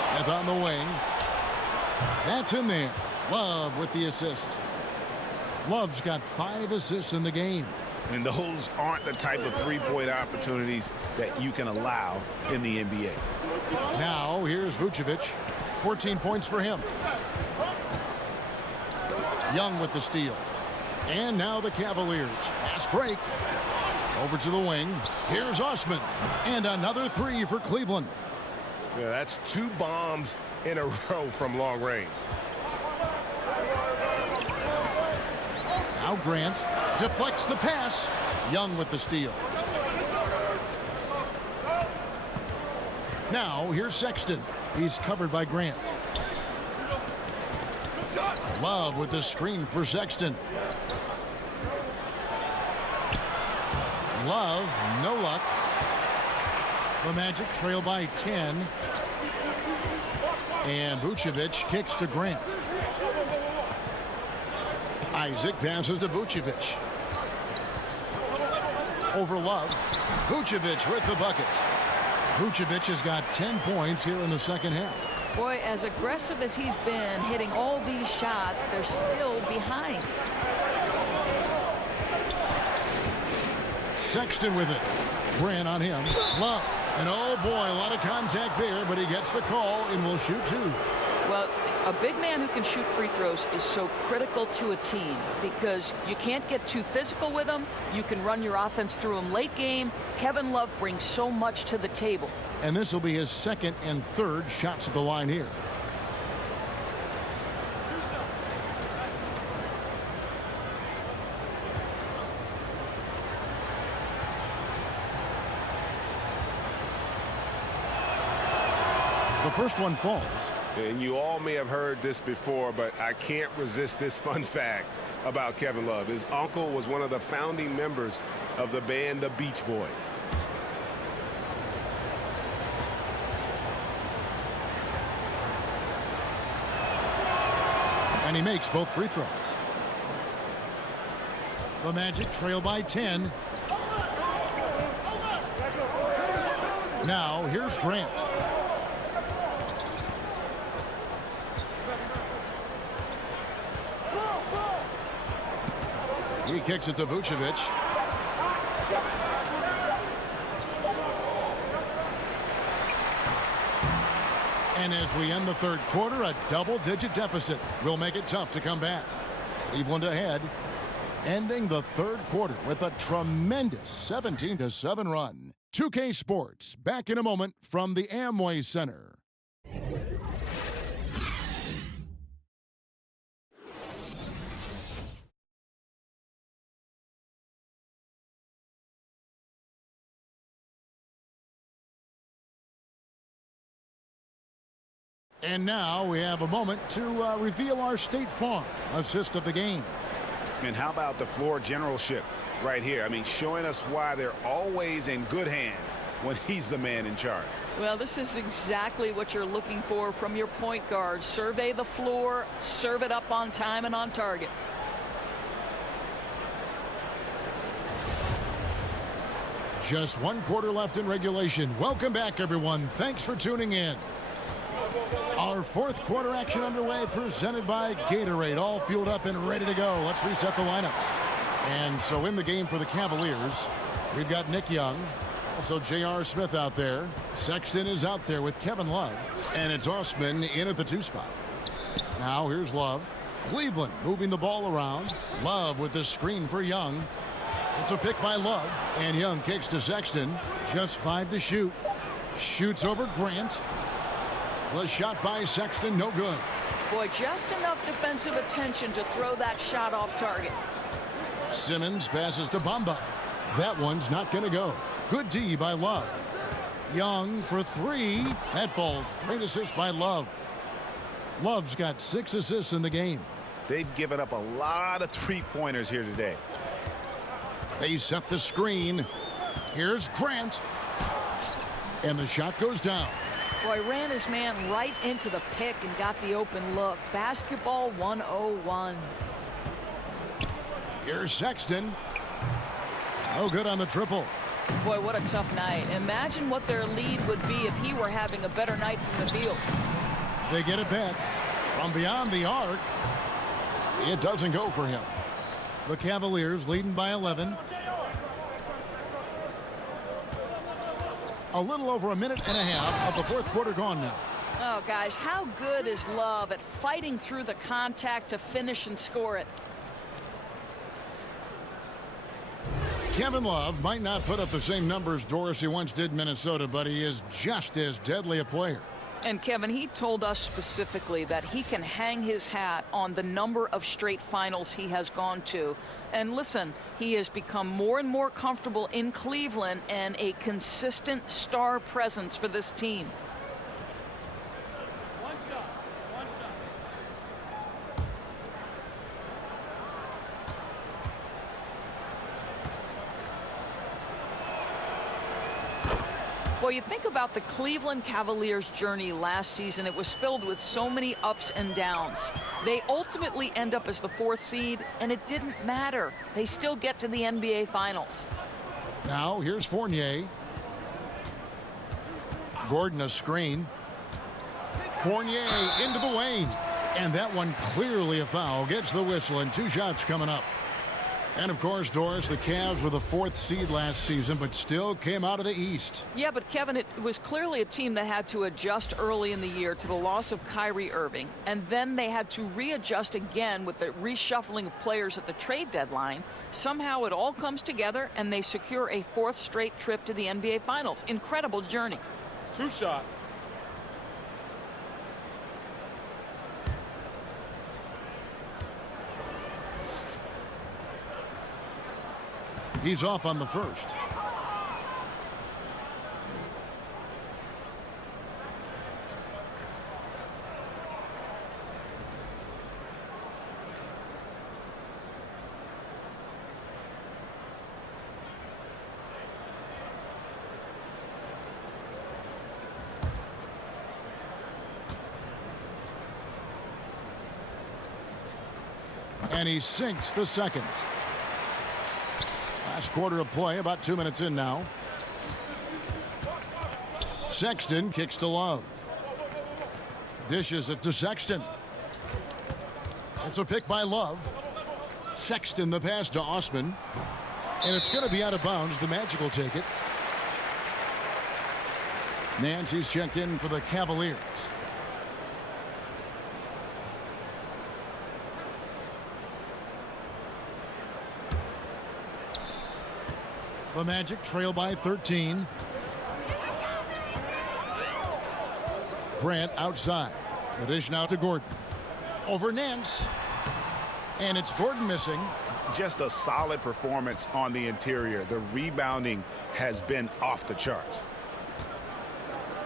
Smith on the wing. That's in there. Love with the assist. Love's got 5 assists in the game. And those aren't the type of three-point opportunities that you can allow in the NBA. Now here's Vucevic. 14 points for him. Young with the steal. And now the Cavaliers. Fast break. Over to the wing. Here's Osman. And another 3 for Cleveland. Yeah, that's 2 bombs in a row from long range. Now Grant deflects the pass. Young with the steal. Now here's Sexton. He's covered by Grant. Love with the screen for Sexton. Love, no luck. The Magic trail by 10. And Vucevic kicks to Grant. Isaac passes to Vucevic. Over Love. Vucevic with the bucket. Vucevic has got 10 points here in the second half. Boy, as aggressive as he's been hitting all these shots, they're still behind. Sexton with it. Grant on him. Love. And oh boy, a lot of contact there, but he gets the call and will shoot 2. Well, a big man who can shoot free throws is so critical to a team because you can't get too physical with them. You can run your offense through them late game. Kevin Love brings so much to the table. And this will be his 2nd and 3rd shots at the line here. The first one falls. And you all may have heard this before, but I can't resist this fun fact about Kevin Love. His uncle was one of the founding members of the band The Beach Boys. And he makes both free throws. The Magic trail by 10. Now here's Grant. He kicks it to Vucevic. And as we end the third quarter, a double-digit deficit will make it tough to come back. Cleveland ahead, ending the third quarter with a tremendous 17-7 run. 2K Sports, back in a moment from the Amway Center. And now we have a moment to reveal our State Farm assist of the game. And how about the floor generalship right here? I mean, showing us why they're always in good hands when he's the man in charge. Well, this is exactly what you're looking for from your point guard. Survey the floor, serve it up on time and on target. Just one quarter left in regulation. Welcome back, everyone. Thanks for tuning in. Our fourth quarter action underway, presented by Gatorade, all fueled up and ready to go. Let's reset the lineups. And so in the game for the Cavaliers, we've got Nick Young, also J.R. Smith out there. Sexton is out there with Kevin Love, and it's Osman in at the 2 spot. Now here's Love. Cleveland moving the ball around. Love with the screen for Young. It's a pick by Love, and Young kicks to Sexton. Just 5 to shoot. Shoots over Grant. The shot by Sexton, no good. Boy, just enough defensive attention to throw that shot off target. Simmons passes to Bamba. That one's not going to go. Good D by Love. Young for 3. That falls. Great assist by Love. Love's got 6 assists in the game. They've given up a lot of three-pointers here today. They set the screen. Here's Grant. And the shot goes down. Boy, ran his man right into the pick and got the open look. Basketball 101. Here's Sexton. No good on the triple. Boy, what a tough night. Imagine what their lead would be if he were having a better night from the field. They get it back from beyond the arc. It doesn't go for him. The Cavaliers leading by 11. A little over a minute and a half of the fourth quarter gone now. Oh, guys, how good is Love at fighting through the contact to finish and score it? Kevin Love might not put up the same numbers Dorsey once did in Minnesota, but he is just as deadly a player. And Kevin, he told us specifically that he can hang his hat on the number of straight finals he has gone to. And listen, he has become more and more comfortable in Cleveland and a consistent star presence for this team. One shot. One shot. Well, you think about the Cleveland Cavaliers' journey last season. It was filled with so many ups and downs. They ultimately end up as the 4th seed, and it didn't matter. They still get to the NBA Finals. Now here's Fournier. Gordon a screen. Fournier into the lane. And that one clearly a foul. Gets the whistle, and 2 shots coming up. And, of course, Doris, the Cavs were the 4th seed last season, but still came out of the East. Yeah, but, Kevin, it was clearly a team that had to adjust early in the year to the loss of Kyrie Irving. And then they had to readjust again with the reshuffling of players at the trade deadline. Somehow it all comes together, and they secure a 4th straight trip to the NBA Finals. Incredible journey. 2 shots. He's off on the first. And he sinks the second. Last quarter of play, about 2 minutes in now. Sexton kicks to Love. Dishes it to Sexton. It's a pick by Love. Sexton the pass to Osman. And it's going to be out of bounds. The Magic will take it. Nancy's checked in for the Cavaliers. The Magic trail by 13. Grant outside. The dish now to Gordon. Over Nance. And it's Gordon missing. Just a solid performance on the interior. The rebounding has been off the charts.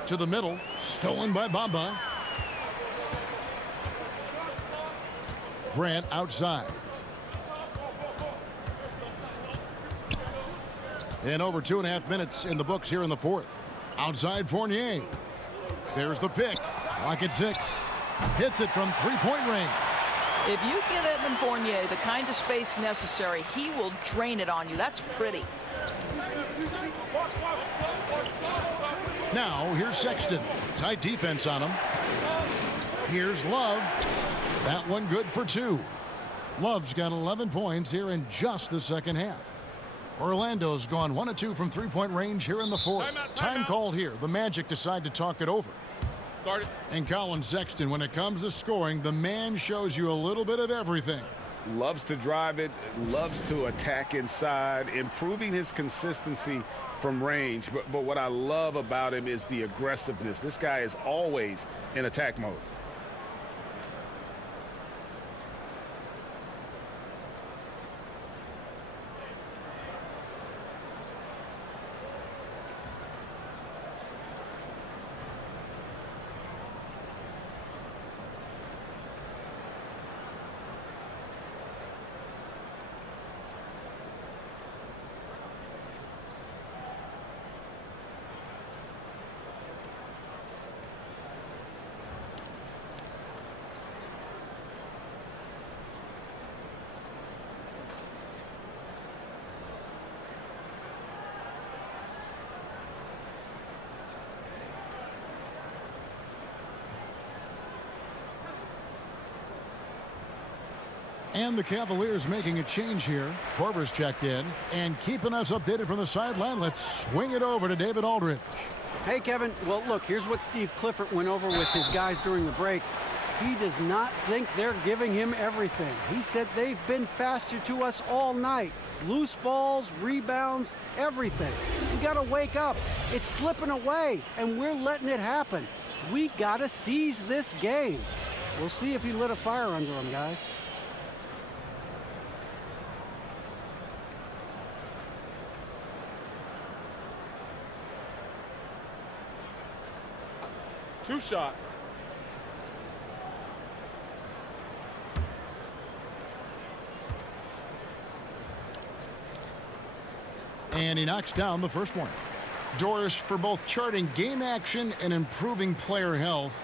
To the middle. Stolen by Bamba. Grant outside. And over 2.5 minutes in the books here in the fourth. Outside Fournier. There's the pick. Clock at 6. Hits it from three-point range. If you give Evan Fournier the kind of space necessary, he will drain it on you. That's pretty. Now, here's Sexton. Tight defense on him. Here's Love. That one good for 2. Love's got 11 points here in just the second half. Orlando's gone 1 of 2 from three-point range here in the fourth. Time called here. The Magic decide to talk it over. And Colin Sexton, when it comes to scoring, the man shows you a little bit of everything. Loves to drive it, loves to attack inside, improving his consistency from range. But what I love about him is the aggressiveness. This guy is always in attack mode. And the Cavaliers making a change here. Korver's checked in. And keeping us updated from the sideline, let's swing it over to David Aldridge. Hey, Kevin. Well, look, here's what Steve Clifford went over with his guys during the break. He does not think they're giving him everything. He said they've been faster to us all night. Loose balls, rebounds, everything. We got to wake up. It's slipping away, and we're letting it happen. We got to seize this game. We'll see if he lit a fire under him, guys. Two shots. And he knocks down the first one. Doris, for both charting game action and improving player health,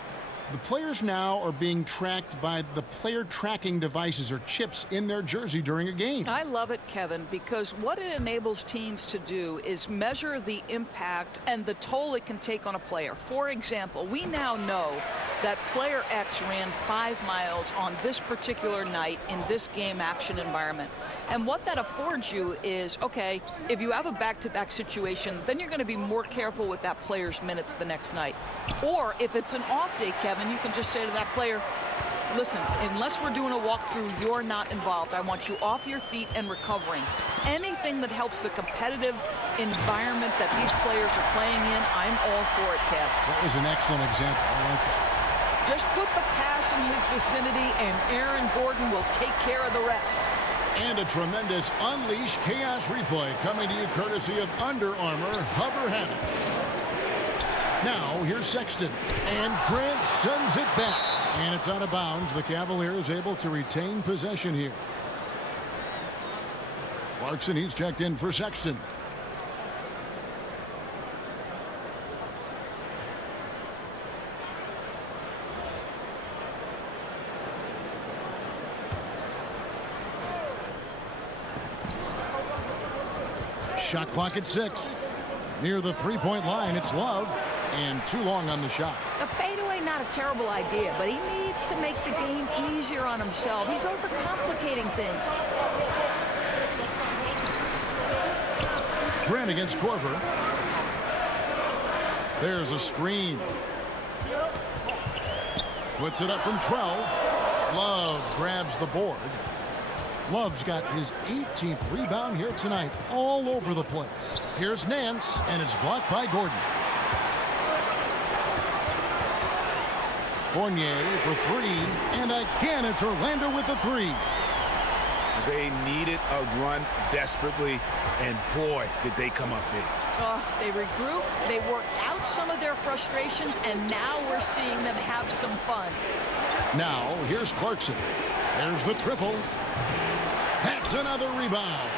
the players now are being tracked by the player tracking devices or chips in their jersey during a game. I love it, Kevin, because what it enables teams to do is measure the impact and the toll it can take on a player. For example, we now know that player X ran 5 miles on this particular night in this game action environment. And what that affords you is, okay, if you have a back-to-back situation, then you're going to be more careful with that player's minutes the next night. Or if it's an off day, Kevin, you can just say to that player, listen, unless we're doing a walkthrough, you're not involved. I want you off your feet and recovering. Anything that helps the competitive environment that these players are playing in, I'm all for it, Kev. That was an excellent example. I like that. Just put the pass in his vicinity, and Aaron Gordon will take care of the rest. And a tremendous Unleash Chaos replay coming to you courtesy of Under Armour Hover Hammock. Now, here's Sexton. And Grant sends it back. And it's out of bounds. The Cavaliers able to retain possession here. Clarkson, he's checked in for Sexton. Shot clock at 6. Near the three-point line, it's Love, and too long on the shot. A fadeaway, not a terrible idea, but he needs to make the game easier on himself. He's overcomplicating things. Grant against Corver. There's a screen. Puts it up from 12. Love grabs the board. Love's got his 18th rebound here tonight, all over the place. Here's Nance, and it's blocked by Gordon. Fournier for 3, and again it's Orlando with the 3. They needed a run desperately, and boy, did they come up big. They regrouped, they worked out some of their frustrations, and now we're seeing them have some fun. Now, here's Clarkson. There's the triple. That's another rebound.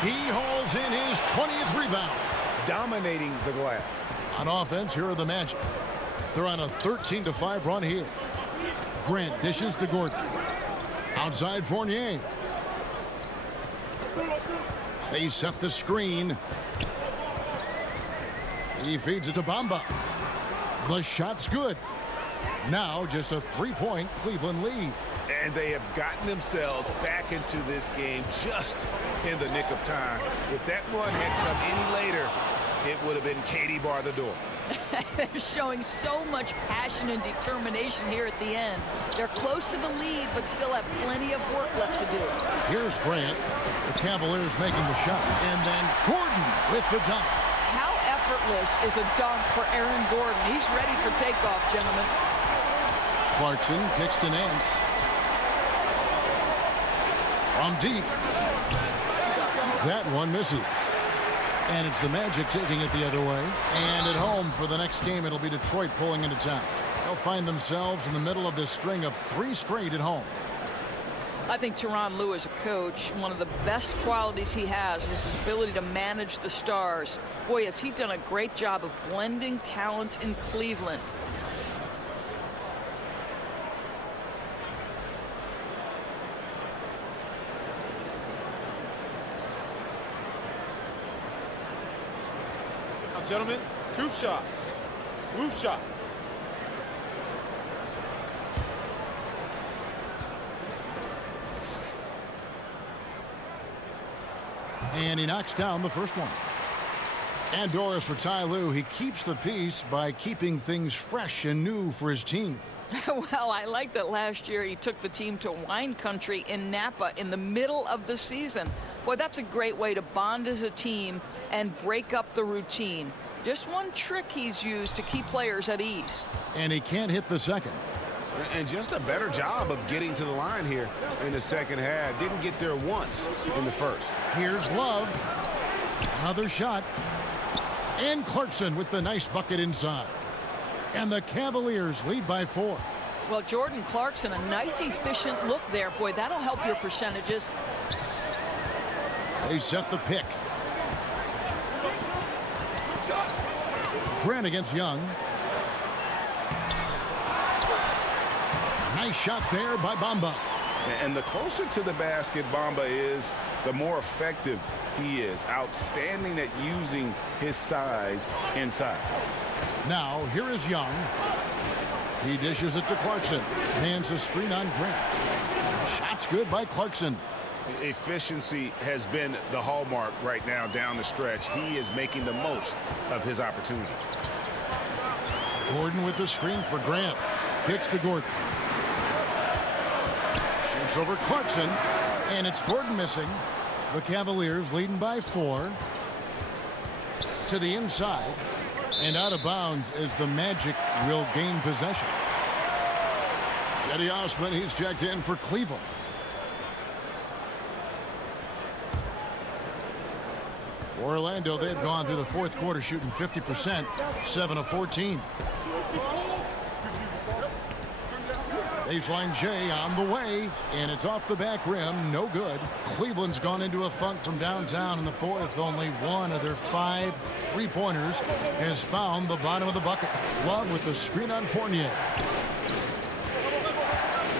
He hauls in his 20th rebound. Dominating the glass. On offense, here are the Magic. They're on a 13-5 run here. Grant dishes to Gordon. Outside Fournier. They set the screen. He feeds it to Bamba. The shot's good. Now just a 3-point Cleveland lead. And they have gotten themselves back into this game just in the nick of time. If that run had come any later, it would have been Katie bar the door. They're showing so much passion and determination here at the end. They're close to the lead, but still have plenty of work left to do. Here's Grant. The Cavaliers making the shot. And then Gordon with the dunk. How effortless is a dunk for Aaron Gordon? He's ready for takeoff, gentlemen. Clarkson kicks to Nance. From deep. That one misses. And it's the Magic taking it the other way. And at home for the next game, it'll be Detroit pulling into town. They'll find themselves in the middle of this string of 3 straight at home. I think Tyronn Lue, as a coach, one of the best qualities he has is his ability to manage the stars. Boy, has he done a great job of blending talents in Cleveland. Gentlemen, 2 shots. Move shots. And he knocks down the first one. And Doris for Ty Lue. He keeps the peace by keeping things fresh and new for his team. Well, I like that last year he took the team to wine country in Napa in the middle of the season. Boy, that's a great way to bond as a team and break up the routine. Just one trick he's used to keep players at ease. And he can't hit the second. And just a better job of getting to the line here in the second half. Didn't get there once in the first. Here's Love. Another shot. And Clarkson with the nice bucket inside. And the Cavaliers lead by 4. Well, Jordan Clarkson, a nice, efficient look there. Boy, that'll help your percentages. They set the pick. Grant against Young. Nice shot there by Bamba. And the closer to the basket Bamba is, the more effective he is. Outstanding at using his size inside. Now, here is Young. He dishes it to Clarkson. Hands a screen on Grant. Shot's good by Clarkson. Efficiency has been the hallmark right now down the stretch. He is making the most of his opportunities. Gordon with the screen for Grant. Kicks to Gordon. Shoots over Clarkson. And it's Gordon missing. The Cavaliers leading by 4. To the inside. And out of bounds as the Magic will gain possession. Cedi Osman, he's checked in for Cleveland. For Orlando, they've gone through the fourth quarter shooting 50%, 7 of 14. Baseline J on the way, and it's off the back rim, no good. Cleveland's gone into a funk from downtown in the fourth. Only one of their 5 3-pointers has found the bottom of the bucket. Love with the screen on Fournier.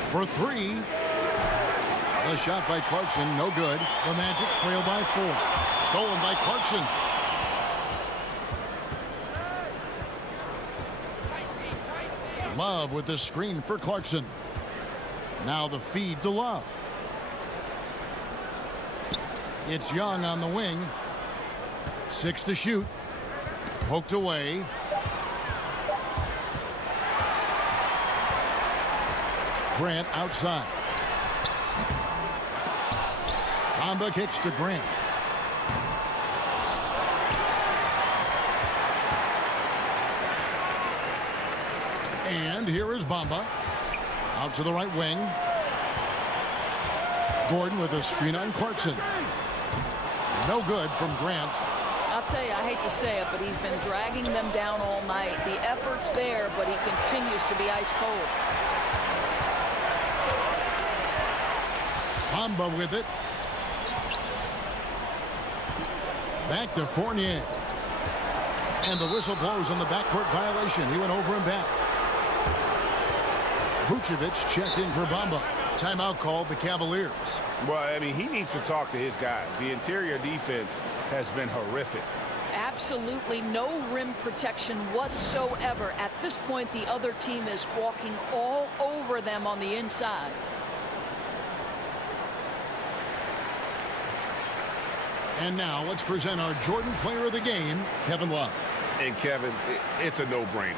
For 3. The shot by Clarkson, no good. The Magic trail by 4. Stolen by Clarkson. Love with the screen for Clarkson. Now the feed to Love. It's Young on the wing. 6 to shoot. Poked away. Grant outside. Bamba kicks to Grant. And here is Bamba. Out to the right wing. Gordon with a screen on Clarkson. No good from Grant. I'll tell you, I hate to say it, but he's been dragging them down all night. The effort's there, but he continues to be ice cold. Bamba with it. Back to Fournier. And the whistle blows on the backcourt violation. He went over and back. Vucevic checked in for Bamba. Timeout called the Cavaliers. Well, I mean, he needs to talk to his guys. The interior defense has been horrific. Absolutely no rim protection whatsoever. At this point, the other team is walking all over them on the inside. And now let's present our Jordan Player of the Game, Kevin Love. And Kevin, it's a no-brainer.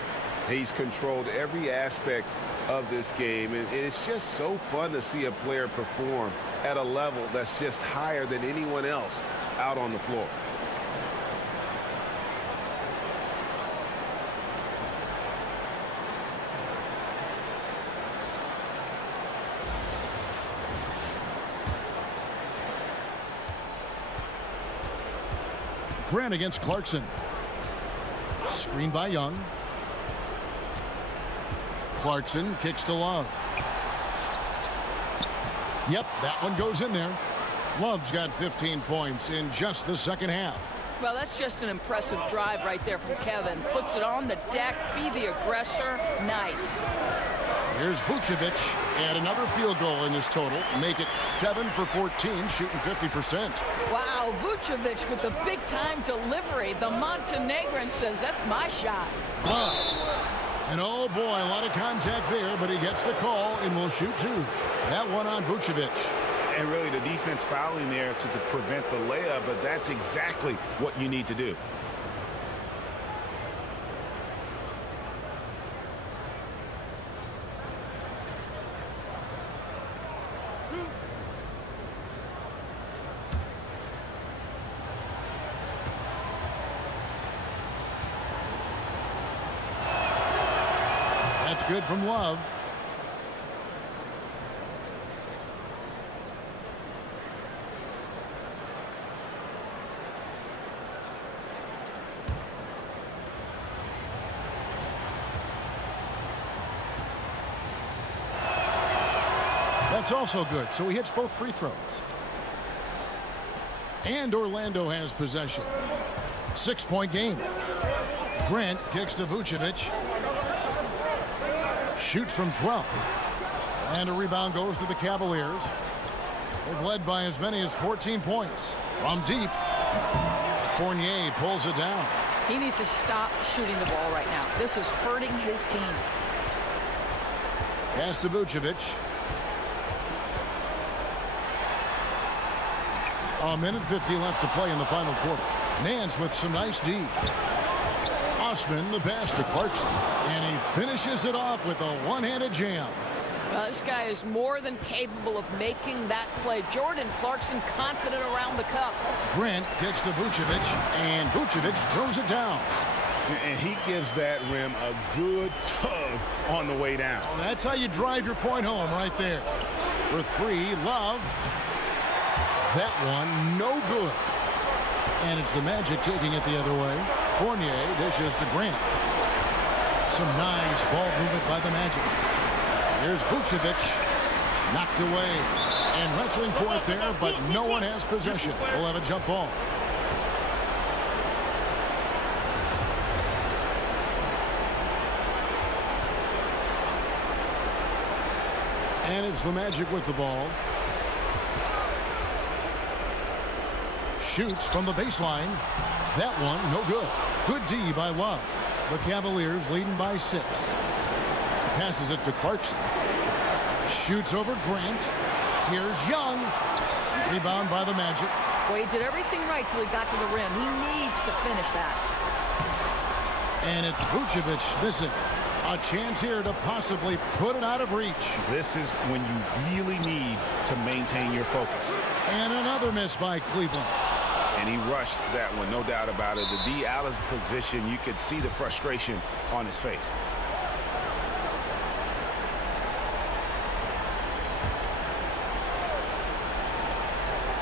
He's controlled every aspect of this game, and it's just so fun to see a player perform at a level that's just higher than anyone else out on the floor. Grant against Clarkson. Screen by Young. Clarkson kicks to Love. Yep, that one goes in there. Love's got 15 points in just the second half. Well, that's just an impressive drive right there from Kevin. Puts it on the deck, be the aggressor. Nice. Here's Vucevic. Add another field goal in his total. Make it 7 for 14, shooting 50%. Wow, Vucevic with the big-time delivery. The Montenegrin says, that's my shot. And oh boy, a lot of contact there, but he gets the call and will shoot 2. That one on Vucevic. And really the defense fouling there to prevent the layup, but that's exactly what you need to do. That's good from Love. That's also good, so he hits both free throws. And Orlando has possession. 6-point game. Grant kicks to Vucevic. Shoots from 12. And a rebound goes to the Cavaliers. They've led by as many as 14 points. From deep, Fournier pulls it down. He needs to stop shooting the ball right now. This is hurting his team. Pass to Vucevic. A minute 50 left to play in the final quarter. Nance with some nice D. Osman the pass to Clarkson. And he finishes it off with a one-handed jam. Well, this guy is more than capable of making that play. Jordan Clarkson confident around the cup. Grant kicks to Vucevic, and Vucevic throws it down. And he gives that rim a good tug on the way down. Oh, that's how you drive your point home right there. For 3, Love. That one, no good. And it's the Magic taking it the other way. Fournier dishes to Grant. Some nice ball movement by the Magic. Here's Vucevic. Knocked away. And wrestling for it there, but no one has possession. We'll have a jump ball. And it's the Magic with the ball. Shoots from the baseline. That one, no good. Good D by Love. The Cavaliers leading by 6. Passes it to Clarkson. Shoots over Grant. Here's Young. Rebound by the Magic. Well, he did everything right till he got to the rim. He needs to finish that. And it's Vucevic missing. A chance here to possibly put it out of reach. This is when you really need to maintain your focus. And another miss by Cleveland. And he rushed that one, no doubt about it. The D out of position, you could see the frustration on his face.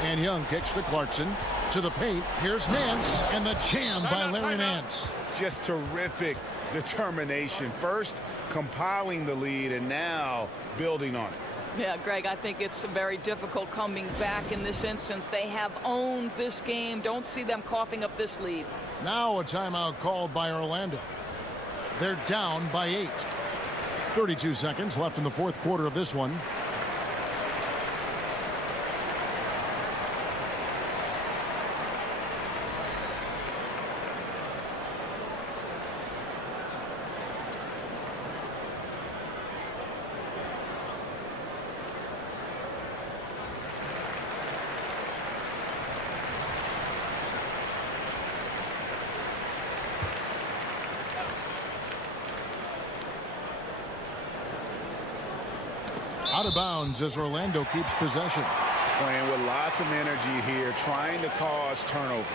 And Young kicks to Clarkson. To the paint. Here's Nance. And the jam by Larry Nance. Just terrific determination. First, compiling the lead, and now building on it. Yeah, Greg, I think it's very difficult coming back in this instance. They have owned this game. Don't see them coughing up this lead. Now a timeout called by Orlando. They're down by 8. 32 seconds left in the fourth quarter of this one. Out of bounds as Orlando keeps possession. Playing with lots of energy here, trying to cause turnovers.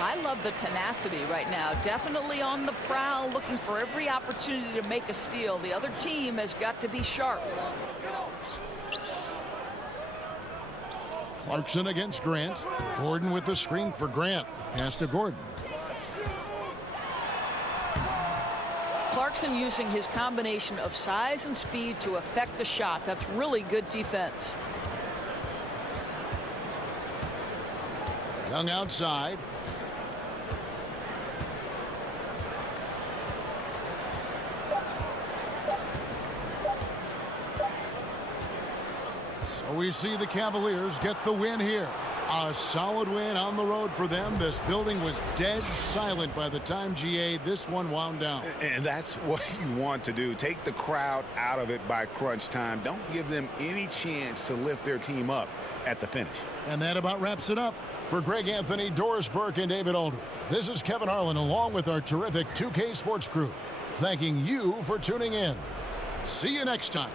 I love the tenacity right now. Definitely on the prowl, looking for every opportunity to make a steal. The other team has got to be sharp. Clarkson against Grant. Gordon with the screen for Grant. Pass to Gordon. Clarkson using his combination of size and speed to affect the shot. That's really good defense. Young outside. So we see the Cavaliers get the win here. A solid win on the road for them. This building was dead silent by the time, GA, this one wound down. And that's what you want to do. Take the crowd out of it by crunch time. Don't give them any chance to lift their team up at the finish. And that about wraps it up. For Greg Anthony, Doris Burke, and David Aldridge, this is Kevin Harlan along with our terrific 2K Sports crew, thanking you for tuning in. See you next time.